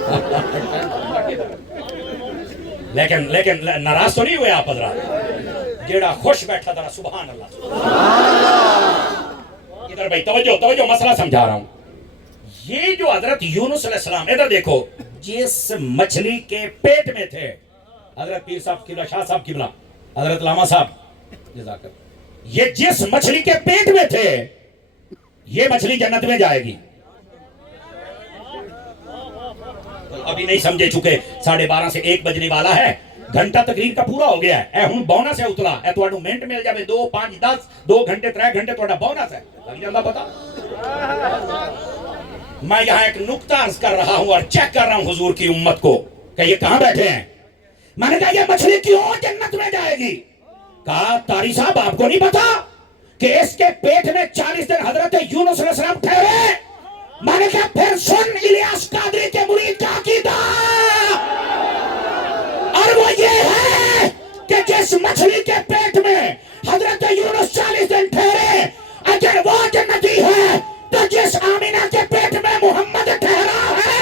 لیکن ناراض تو نہیں ہوئے آپ حضرات جیڑا خوش بیٹھا تھا سبحان اللہ ادھر بھائی توجہ مسئلہ سمجھا رہا ہوں یہ جو حضرت یونس علیہ السلام ادھر دیکھو جس مچھلی کے پیٹ میں تھے حضرت پیر صاحب قبلہ شاہ صاحب قبلہ حضرت علامہ صاحب جزاک اللہ یہ جس مچھلی کے پیٹ میں تھے یہ مچھلی جنت میں جائے گی ابھی نہیں سمجھے چکے 12:30 سے 1 بجنے والا ہے گھنٹہ تقریر کا پورا ہو گیا ہے اے ہن بونس ہے اتلا اے تواڈو منٹ مل جاوے 2 5 10 2 گھنٹے 3 گھنٹے تواڈا بونس ہے لگ جاندا پتہ میں یہاں ایک نقطہ عرض کر رہا ہوں اور چیک کر رہا ہوں حضور کی امت کو کہ یہ کہاں بیٹھے ہیں میں نے کہا یہ مچھلی کیوں جنت میں جائے گی کہا طاری صاحب آپ کو نہیں پتا کہ اس کے پیٹ میں 40 دن حضرت یونس علیہ السلام ٹھہرے میں نے کہا پھر سن الیاس قادری کے مرید کا عقیدہ اور وہ یہ ہے کہ جس مچھلی کے پیٹ میں حضرت یونس 40 دن ٹھہرے اگر وہ جنتی ہے تو جس آمینہ کے پیٹ میں محمد ٹھہرا ہے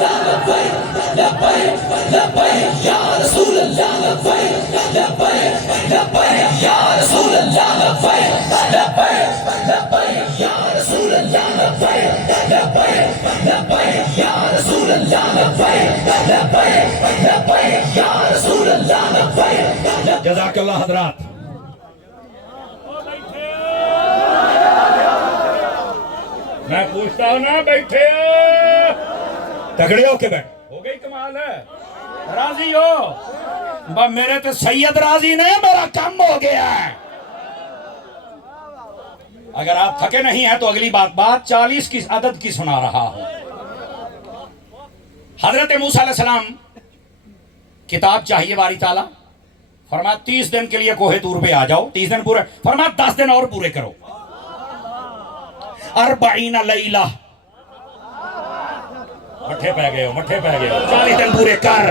لبیک لبیک لبیک یا رسول اللہ لبیک لبیک لبیک یا رسول اللہ لبیک لبیک لبیک یا رسول اللہ لبیک لبیک لبیک یا رسول اللہ لبیک لبیک لبیک یا رسول اللہ لبیک جزاک اللہ حضرات میں پوچھتا ہوں نا بیٹھے تگڑے ہو کے بیٹھ ہو گئی کمال ہے راضی ہو میرے تو سید راضی نہیں میرا کم ہو گیا ہے اگر آپ تھکے نہیں ہیں تو اگلی بات 40 کی عدد کی سنا رہا ہوں حضرت موسیٰ علیہ السلام کتاب چاہیے باری تعالیٰ فرمایا 30 دن کے لیے کوہ طور پہ آ جاؤ 30 دن پورے فرمایا 10 دن اور پورے کرو 40 لیلہ مٹھے پہ گئے ہو 40 دن پورے کر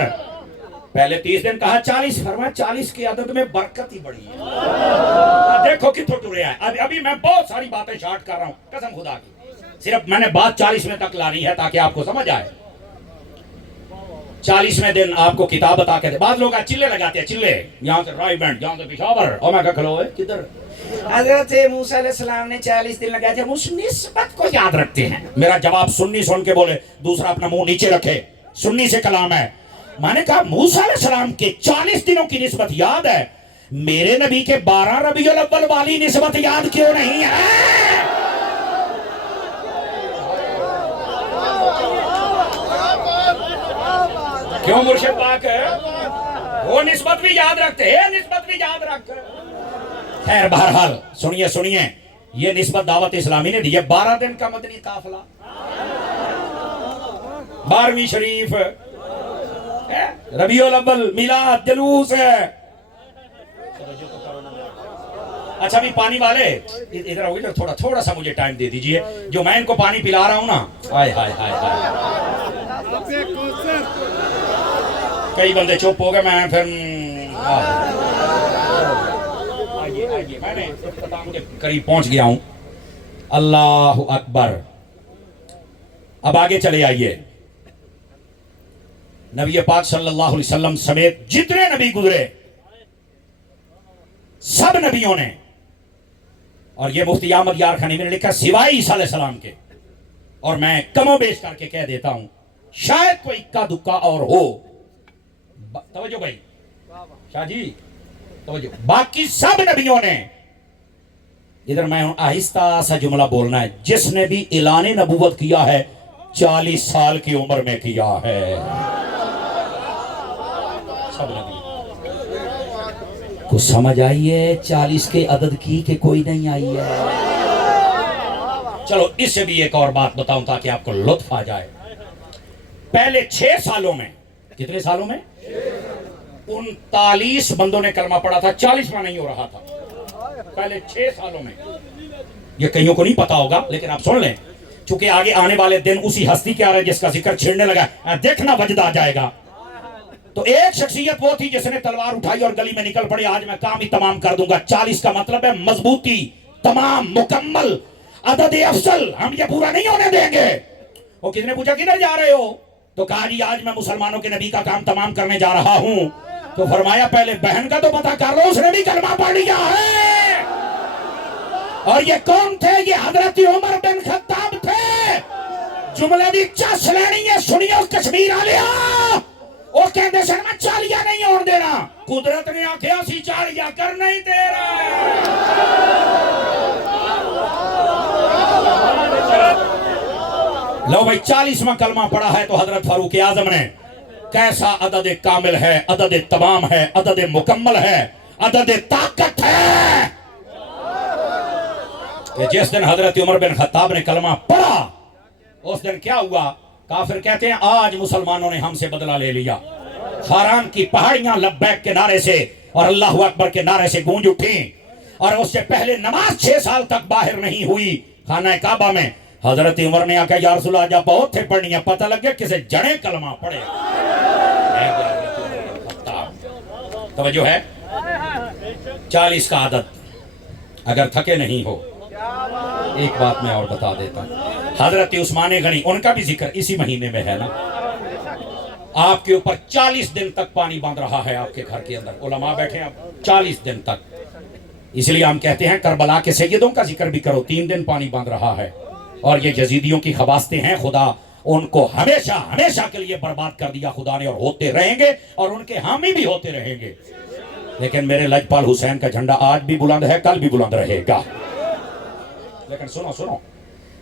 پہلے 30 دن کہا 40 فرمایا 40 کی عدد میں برکت ہی بڑی ہے دیکھو کتھو ٹرے آئے ابھی میں بہت ساری باتیں شارٹ کر رہا ہوں قسم خدا کی صرف میں نے بات 40 میں تک لانی ہے تاکہ آپ کو سمجھ آئے 40ویں دن آپ کو کتاب بتا کے دے بعض لوگ چلے لگاتے ہیں چلے یہاں سے رائے بینڈ یہاں سے پشاور اور میں کہا کھلو ہے کدھر حضرت موسیٰ علیہ السلام نے 40 دن لگائے تھے اس نسبت کو یاد رکھتے ہیں میرا جواب سنی سن کے بولے دوسرا اپنا منہ نیچے رکھے سنی سے کلام ہے میں نے کہا موسیٰ علیہ السلام کے 40 دنوں کی نسبت یاد ہے میرے نبی کے 12 ربیع الاول والی نسبت یاد کیوں نہیں ہے کیوں مرشد پاک ہے وہ نسبت بھی یاد رکھتے ہیں، نسبت بھی یاد رکھ. خیر بہرحال سنیے سنیے، یہ نسبت دعوت اسلامی نے دی ہے. 12 دن کا مدنی قافلہ، 12ویں شریف، ربیع الاول، میلاد، جلوس ہے. اچھا بھی پانی والے ادھر ہوگی تو تھوڑا سا مجھے ٹائم دے دیجئے، جو میں ان کو پانی پلا رہا ہوں نا. ہائے ہائے ہائے ہائے، کئی بندے چپ ہو گئے. میں پھر میں نے اختتام کے قریب پہنچ گیا ہوں. اللہ اکبر. اب آگے چلے آئیے. نبی پاک صلی اللہ علیہ وسلم سمیت جتنے نبی گزرے سب نبیوں نے، اور یہ مفتی احمد یار خانی نے لکھا سوائے عیسیٰ علیہ السلام کے، اور میں کم و بیش کر کے کہہ دیتا ہوں شاید کوئی اکا دکا اور ہو. توجہ بھائی شاہ جی توجہ، باقی سب نبیوں نے، ادھر میں آہستہ سا جملہ بولنا ہے، جس نے بھی اعلان نبوت کیا ہے 40 سال کی عمر میں کیا ہے. سب نبی کو سمجھ آئی ہے 40 کے عدد کی کہ کوئی نہیں آئی ہے؟ چلو اس سے بھی ایک اور بات بتاؤں تاکہ آپ کو لطف آ جائے. پہلے 6 سالوں میں، کتنے سالوں میں؟ 39 بندوں نے کلمہ پڑھا تھا، 40واں نہیں ہو رہا تھا. پہلے 6 سالوں میں. یہ کئیوں کو نہیں پتا ہوگا لیکن آپ سن لیں، چونکہ آگے آنے والے دن اسی ہستی کے آ رہے جس کا ذکر چھڑنے لگا، دیکھنا وجد آ جائے گا. تو ایک شخصیت وہ تھی جس نے تلوار اٹھائی اور گلی میں نکل پڑی، آج میں کام ہی تمام کر دوں گا. 40 کا مطلب ہے مضبوطی، تمام، مکمل، عدد افضل، ہم یہ پورا نہیں ہونے دیں گے. وہ کس نے پوچھا کدھر جا رہے ہو؟ تو کہا جی آج میں مسلمانوں کے نبی کا کام تمام کرنے جا رہا ہوں. تو فرمایا پہلے بہن کا تو پتہ کر لو، اس نے بھی کلمہ پڑھ لیا ہے. اور یہ کون تھے؟ یہ حضرت عمر بن خطاب تھے. جملے بھی چس لینی ہے، سنیو کشمیر آلیا، وہ کہندے سن میں چالیاں نہیں ہون دینا. قدرت نے آکھیا سی چالیاں کر نہیں دے رہا. لو بھائی 40واں کلمہ پڑھا ہے تو حضرت فاروق اعظم نے، کیسا عدد کامل ہے، عدد تمام ہے، عدد مکمل ہے، عدد طاقت ہے، کہ جس دن حضرت عمر بن خطاب نے کلمہ پڑھا اس دن کیا ہوا؟ کافر کہتے ہیں آج مسلمانوں نے ہم سے بدلہ لے لیا. فاران کی پہاڑیاں لبیک کے نعرے سے اور اللہ اکبر کے نعرے سے گونج اٹھیں، اور اس سے پہلے نماز 6 سال تک باہر نہیں ہوئی خانہ کعبہ میں. حضرت عمر نے آکھا یا رسول اللہ جب بہت تھے پڑھنی ہے، پتہ لگ گیا کسے جڑے کلمہ پڑھے. توجہ ہے؟ 40 کا عدد اگر تھکے نہیں ہو. ایک بات میں اور بتا دیتا ہوں، حضرت عثمان غنی، ان کا بھی ذکر اسی مہینے میں ہے نا. آپ کے اوپر 40 دن تک پانی بند رہا ہے آپ کے گھر کے اندر. علماء بیٹھے ہیں 40 دن تک. اس لیے ہم کہتے ہیں کربلا کے سیدوں کا ذکر بھی کرو، 3 دن پانی بند رہا ہے. اور یہ یزیدیوں کی خواستیں ہیں، خدا ان کو ہمیشہ ہمیشہ کے لیے برباد کر دیا خدا نے، اور ہوتے رہیں گے اور ان کے حامی بھی ہوتے رہیں گے. لیکن میرے لجپال حسین کا جھنڈا آج بھی بلند ہے، کل بھی بلند رہے گا. لیکن سنو،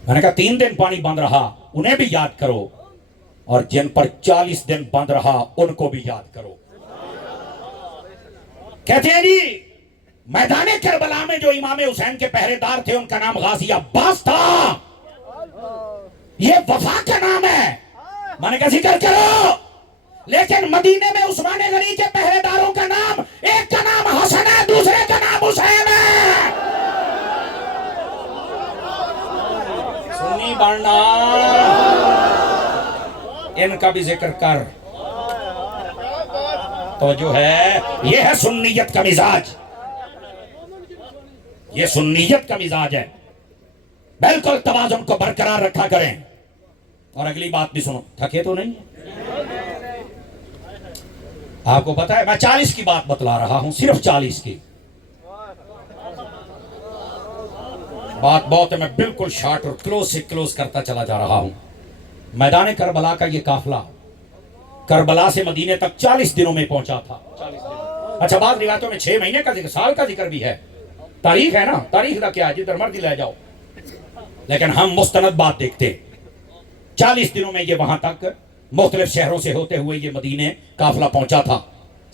میں نے کہا 3 دن پانی بند رہا انہیں بھی یاد کرو، اور جن پر 40 دن بند رہا ان کو بھی یاد کرو. کہتے ہیں جی میدان کربلا میں جو امام حسین کے پہرے دار تھے ان کا نام غازی عباس تھا. یہ وفا کا نام ہے، میں نے کہا ذکر کرو. لیکن مدینے میں عثمان غنی کے پہرے داروں کا نام، ایک کا نام حسن ہے، دوسرے کا نام حسین ہے. سنی بننا، ان کا بھی ذکر کر. توجہ ہے؟ یہ ہے سنیت کا مزاج، یہ سنیت کا مزاج ہے. بالکل توازن کو برقرار رکھا کریں. اور اگلی بات بھی سنو، تھکے تو نہیں؟ آپ کو پتا ہے میں 40 کی بات بتلا رہا ہوں، صرف 40 کی بات بہت ہے. میں بالکل شارٹ اور کلوز سے کلوز کرتا چلا جا رہا ہوں. میدان کربلا کا یہ قافلہ کربلا سے مدینے تک 40 دنوں میں پہنچا تھا. 40 دنوں. اچھا بعض روایتوں میں 6 مہینے کا ذکر، سال کا ذکر بھی ہے. تاریخ ہے نا، تاریخ کا کیا ہے، جدھر مرضی لے جاؤ. لیکن ہم مستند بات دیکھتے. 40 دنوں میں یہ وہاں تک مختلف شہروں سے ہوتے ہوئے یہ مدینے قافلہ پہنچا تھا.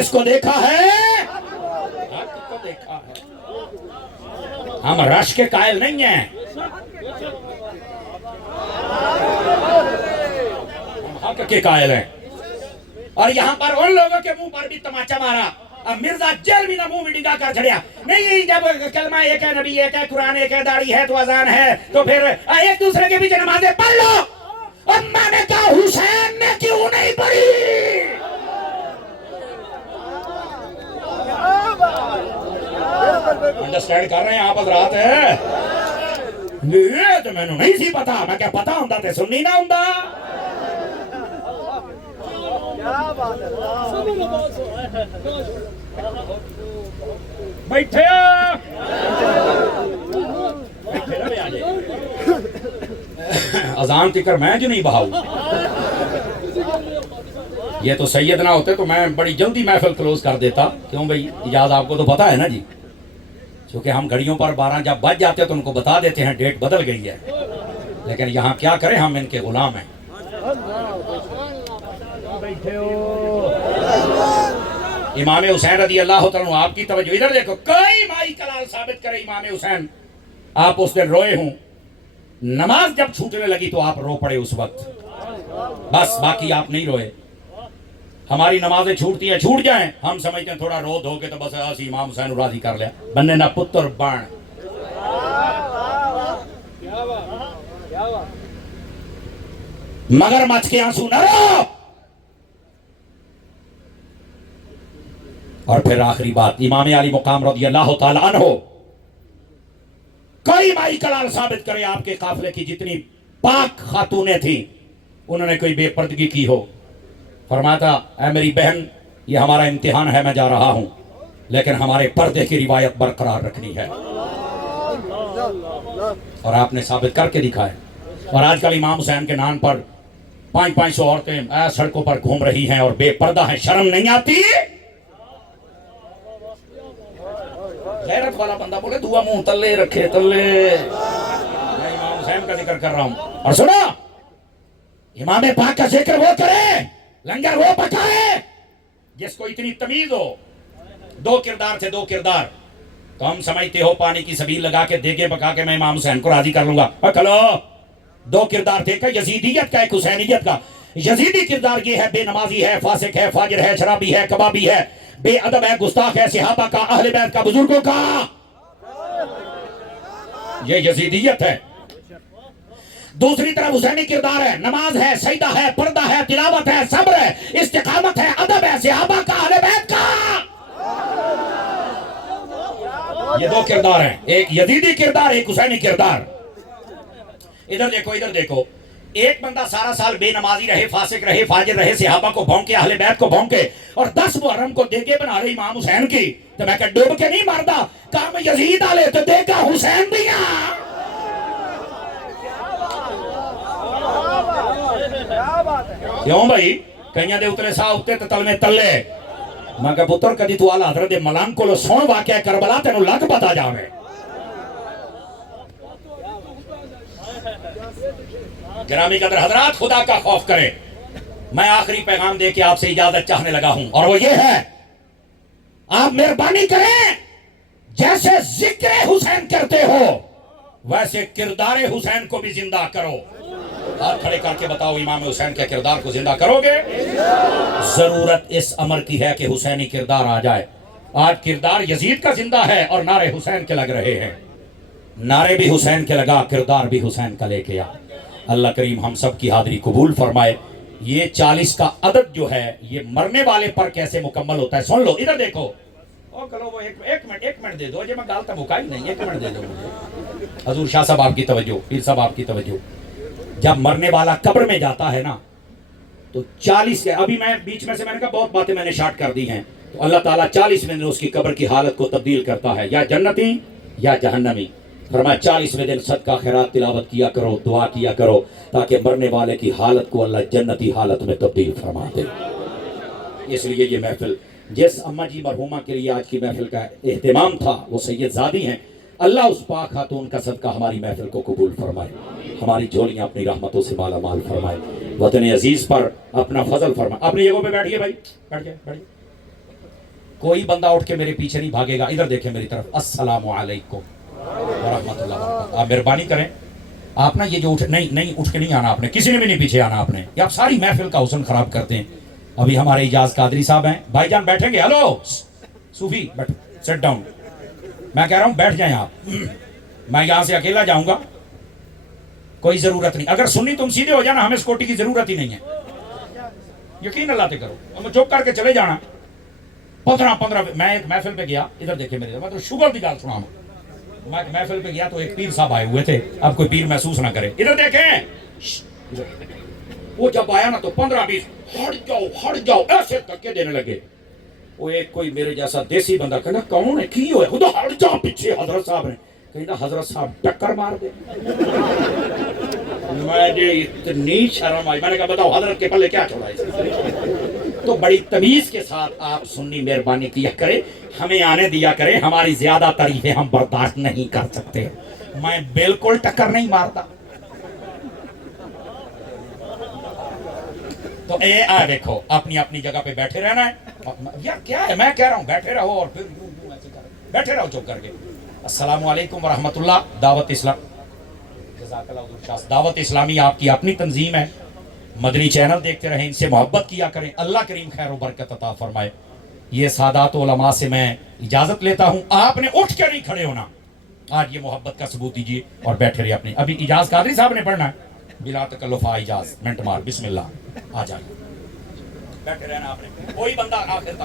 اس کو دیکھا ہے؟ حق کو دیکھا ہے. ہم رش کے قائل نہیں ہیں، ہم حق کے قائل ہیں. اور یہاں پر ان لوگوں کے منہ پر بھی تماچا مارا. اب مرزا جیل بھی نہ منہ میں ڈنگا کر چھڑیا. نہیں، جب کلمہ ایک ہے، نبی ایک ہے، قرآن ایک ہے، داڑھی ہے تو اذان ہے، تو پھر ایک دوسرے کے پیچھے نمازیں پڑھ لو. اور میں نے کہا حسین نے کیوں نہیں پڑھی؟ انڈرسٹینڈ کر رہے ہیں آپ حضرات؟ ہے یہ تو میں نے نہیں سی پتا. میں کیا پتا ہوں تے سننی نہ ہوں. بیٹھے اذان تکر میں جو نہیں بہاؤں. یہ تو سید نہ ہوتے تو میں بڑی جلدی محفل کلوز کر دیتا. کیوں بھائی؟ یاد آپ کو تو پتا ہے نا جی، چونکہ ہم گھڑیوں پر 12 جب بج جاتے تو ان کو بتا دیتے ہیں ڈیٹ بدل گئی ہے. لیکن یہاں کیا کریں، ہم ان کے غلام ہیں. امام حسین رضی اللہ عنہ، آپ کی توجہ ادھر دیکھو. کوئی مائی کلال ثابت کرے امام حسین آپ اس دن روئے ہوں. نماز جب چھوٹنے لگی تو آپ رو پڑے اس وقت، بس باقی آپ نہیں روئے. ہماری نمازیں چھوٹتی ہیں، چھوٹ جائیں، ہم سمجھتے ہیں تھوڑا رو دھو کے تو بس ایسی امام حسین راضی کر لیا. بننے نہ پتر بان. مگر مچ کے آنسو نہ رو. اور پھر آخری بات، امام علی مقام رضی اللہ تعالیٰ عنہ، کوئی مائی کلال ثابت کرے آپ کے قافلے کی جتنی پاک خاتونیں تھیں انہوں نے کوئی بے پردگی کی ہو. فرماتا اے میری بہن، یہ ہمارا امتحان ہے، میں جا رہا ہوں، لیکن ہمارے پردے کی روایت برقرار رکھنی ہے. اور آپ نے ثابت کر کے دکھائے. اور آج کل امام حسین کے نام پر 500 عورتیں سڑکوں پر گھوم رہی ہیں اور بے پردہ ہیں. شرم نہیں آتی؟ غیرت والا بندہ بولے دعا منہ تلے رکھے تلے. میں امام حسین کا ذکر کر رہا ہوں. اور سنو، امام پاک کا ذکر وہ کرے، لنگر وہ پکائے جس کو اتنی تمیز ہو. 2 کردار تھے، 2 کردار. تو ہم سمجھتے ہو پانی کی سبیل لگا کے دیگے پکا کے میں امام حسین کو راضی کر لوں گا. چلو 2 کردار تھے، ایک یزیدیت کا، ایک حسینیت کا. یزیدی کردار یہ ہے بے نمازی ہے، فاسق ہے، فاجر ہے، شرابی ہے، کبابی ہے، بے ادب ہے، گستاخ ہے، صحابہ کا، اہل بیت کا، بزرگوں کا. یہ یزیدیت ہے. دوسری طرف حسینی کردار ہے، نماز ہے، سجدہ ہے، پردہ ہے، تلاوت ہے، صبر ہے، استقامت ہے، ادب ہے، صحابہ کا، اہل بیت کا. یہ 2 کردار ہیں، ایک یزیدی کردار، ایک حسینی کردار. ادھر دیکھو، ادھر دیکھو. ایک بندہ سارا سال بے نمازی رہے، فاسق رہے، فاجر رہے، صحابہ کو بھونکے، اہل بیت کو بھونکے، اور 10 محرم کو دیگے بنا رہے امام حسین کی. تو میں کہ ڈوب کے نہیں مردا، کام یزید آلے تو دیکھا حسین دیا. کیوں بھائی؟ کہیں دے اتنے سا اتے تے تل میں تلے. میں کہ پتر کدی تو آلہ حضرت ملان کو لو سون واقعہ کربلا تینوں لگ پتا جاوے. گرامی قدر حضرات، خدا کا خوف کرے. میں آخری پیغام دے کے آپ سے اجازت چاہنے لگا ہوں، اور وہ یہ ہے، آپ مہربانی کریں، جیسے ذکر حسین کرتے ہو ویسے کردار حسین کو بھی زندہ کرو. ہاتھ کھڑے کر کے بتاؤ، امام حسین کے کردار کو زندہ کرو گے؟ ضرورت اس امر کی ہے کہ حسینی کردار آ جائے. آج کردار یزید کا زندہ ہے اور نعرے حسین کے لگ رہے ہیں. نعرے بھی حسین کے لگا، کردار بھی حسین کا لے کے آ. اللہ کریم ہم سب کی حاضری قبول فرمائے. یہ 40 کا عدد جو ہے یہ مرنے والے پر کیسے مکمل ہوتا ہے سن لو. ادھر دیکھو. او کلو وہ ایک منٹ دے دو. میں گال تو مکائی نہیں، 1 منٹ دے دو مجھے. حضور شاہ صاحب آپ کی توجہ، پیر صاحب آپ کی توجہ. جب مرنے والا قبر میں جاتا ہے نا تو 40 کے، ابھی میں بیچ میں سے میں نے کہا بہت باتیں میں نے شارٹ کر دی ہیں، تو اللہ تعالیٰ 40ویں دن اس کی قبر کی حالت کو تبدیل کرتا ہے، یا جنتی یا جہنمی. فرمایا 40ویں دن صدقہ خیرات تلاوت کیا کرو، دعا کیا کرو، تاکہ مرنے والے کی حالت کو اللہ جنتی حالت میں تبدیل فرما دے. اس لیے یہ محفل جس اماں جی مرحومہ کے لیے آج کی محفل کا اہتمام تھا وہ سید زادی ہیں. اللہ اس پاک خاتون کا صدقہ ہماری محفل کو قبول فرمائے، ہماری جھولیاں اپنی رحمتوں سے مالا مال فرمائے، وطن عزیز پر اپنا فضل فرمائے. اپنی جگہوں پہ بیٹھیے بھائی، بیٹھ جائے. کوئی بندہ اٹھ کے میرے پیچھے نہیں بھاگے گا. ادھر دیکھیں میری طرف. السلام علیکم ورحمۃ اللہ وبرکاتہ. آپ مہربانی کریں, آپ نا یہ جو نہیں اٹھ کے نہیں آنا آپ نے, کسی نے بھی نہیں پیچھے آنا آپ نے. یہ آپ ساری محفل کا حسن خراب کرتے ہیں. ابھی ہمارے اجاز قادری صاحب ہیں, بھائی جان بیٹھیں گے. ہلو صوفی بیٹھ, سیٹ ڈاؤن. میں کہہ رہا ہوں بیٹھ جائیں آپ. میں یہاں سے اکیلا جاؤں گا, کوئی ضرورت نہیں. اگر سنی تم سیدھے ہو جانا, ہمیں سکوٹی کی ضرورت ہی نہیں ہے. یقین اللہ تے کرو, ہمیں چپ کر کے چلے جانا. 15 میں ایک محفل پہ گیا, ادھر دیکھیں میرے, میں تو شوگر کی گال سنا ہوں. میں ایک محفل پہ گیا تو ایک پیر صاحب آئے ہوئے تھے. اب کوئی پیر محسوس نہ کرے, ادھر دیکھیں. وہ جب آیا نا تو 15-20 ہٹ جاؤ ایسے دھکے دینے لگے. وہ ایک کوئی میرے جیسا دیسی بندہ کہنا کون ہے کی ہوئے, خدا ہٹ جاؤ پیچھے. حضرت صاحب نے کہنا حضرت صاحب ٹکر مار دے. مجھے اتنی شرم آئی, میں نے کہا بتاؤ حضرت کے پلے کیا چھوڑا ہے. تو بڑی تمیز کے ساتھ آپ سنی مہربانی کیا کریں, ہمیں آنے دیا کریں. ہماری زیادہ تعریفیں ہم برداشت نہیں کر سکتے. میں بالکل ٹکر نہیں مارتا. تو دیکھو اپنی اپنی جگہ پہ بیٹھے رہنا ہے. یار کیا ہے, میں کہہ رہا ہوں بیٹھے رہو اور پھر ایسے بیٹھے رہو چپ کر کے. السلام علیکم ورحمۃ اللہ. دعوت اسلام, جزاک اللہ حضور شاہ. دعوت اسلامی آپ کی اپنی تنظیم ہے. مدنی چینل دیکھتے رہیں, ان سے محبت کیا کریں. اللہ کریم خیر و برکت عطا فرمائے. یہ سادات علماء سے میں اجازت لیتا ہوں. آپ نے اٹھ کے نہیں کھڑے ہونا. آج یہ محبت کا ثبوت دیجیے اور بیٹھے رہیے. اپنی ابھی اجاز قادری صاحب نے پڑھنا ہے. بلا تکلف اجاز منٹ مار بسم اللہ. آ جائیں, بیٹھے رہنا آپ نے. کوئی بندہ آخر تک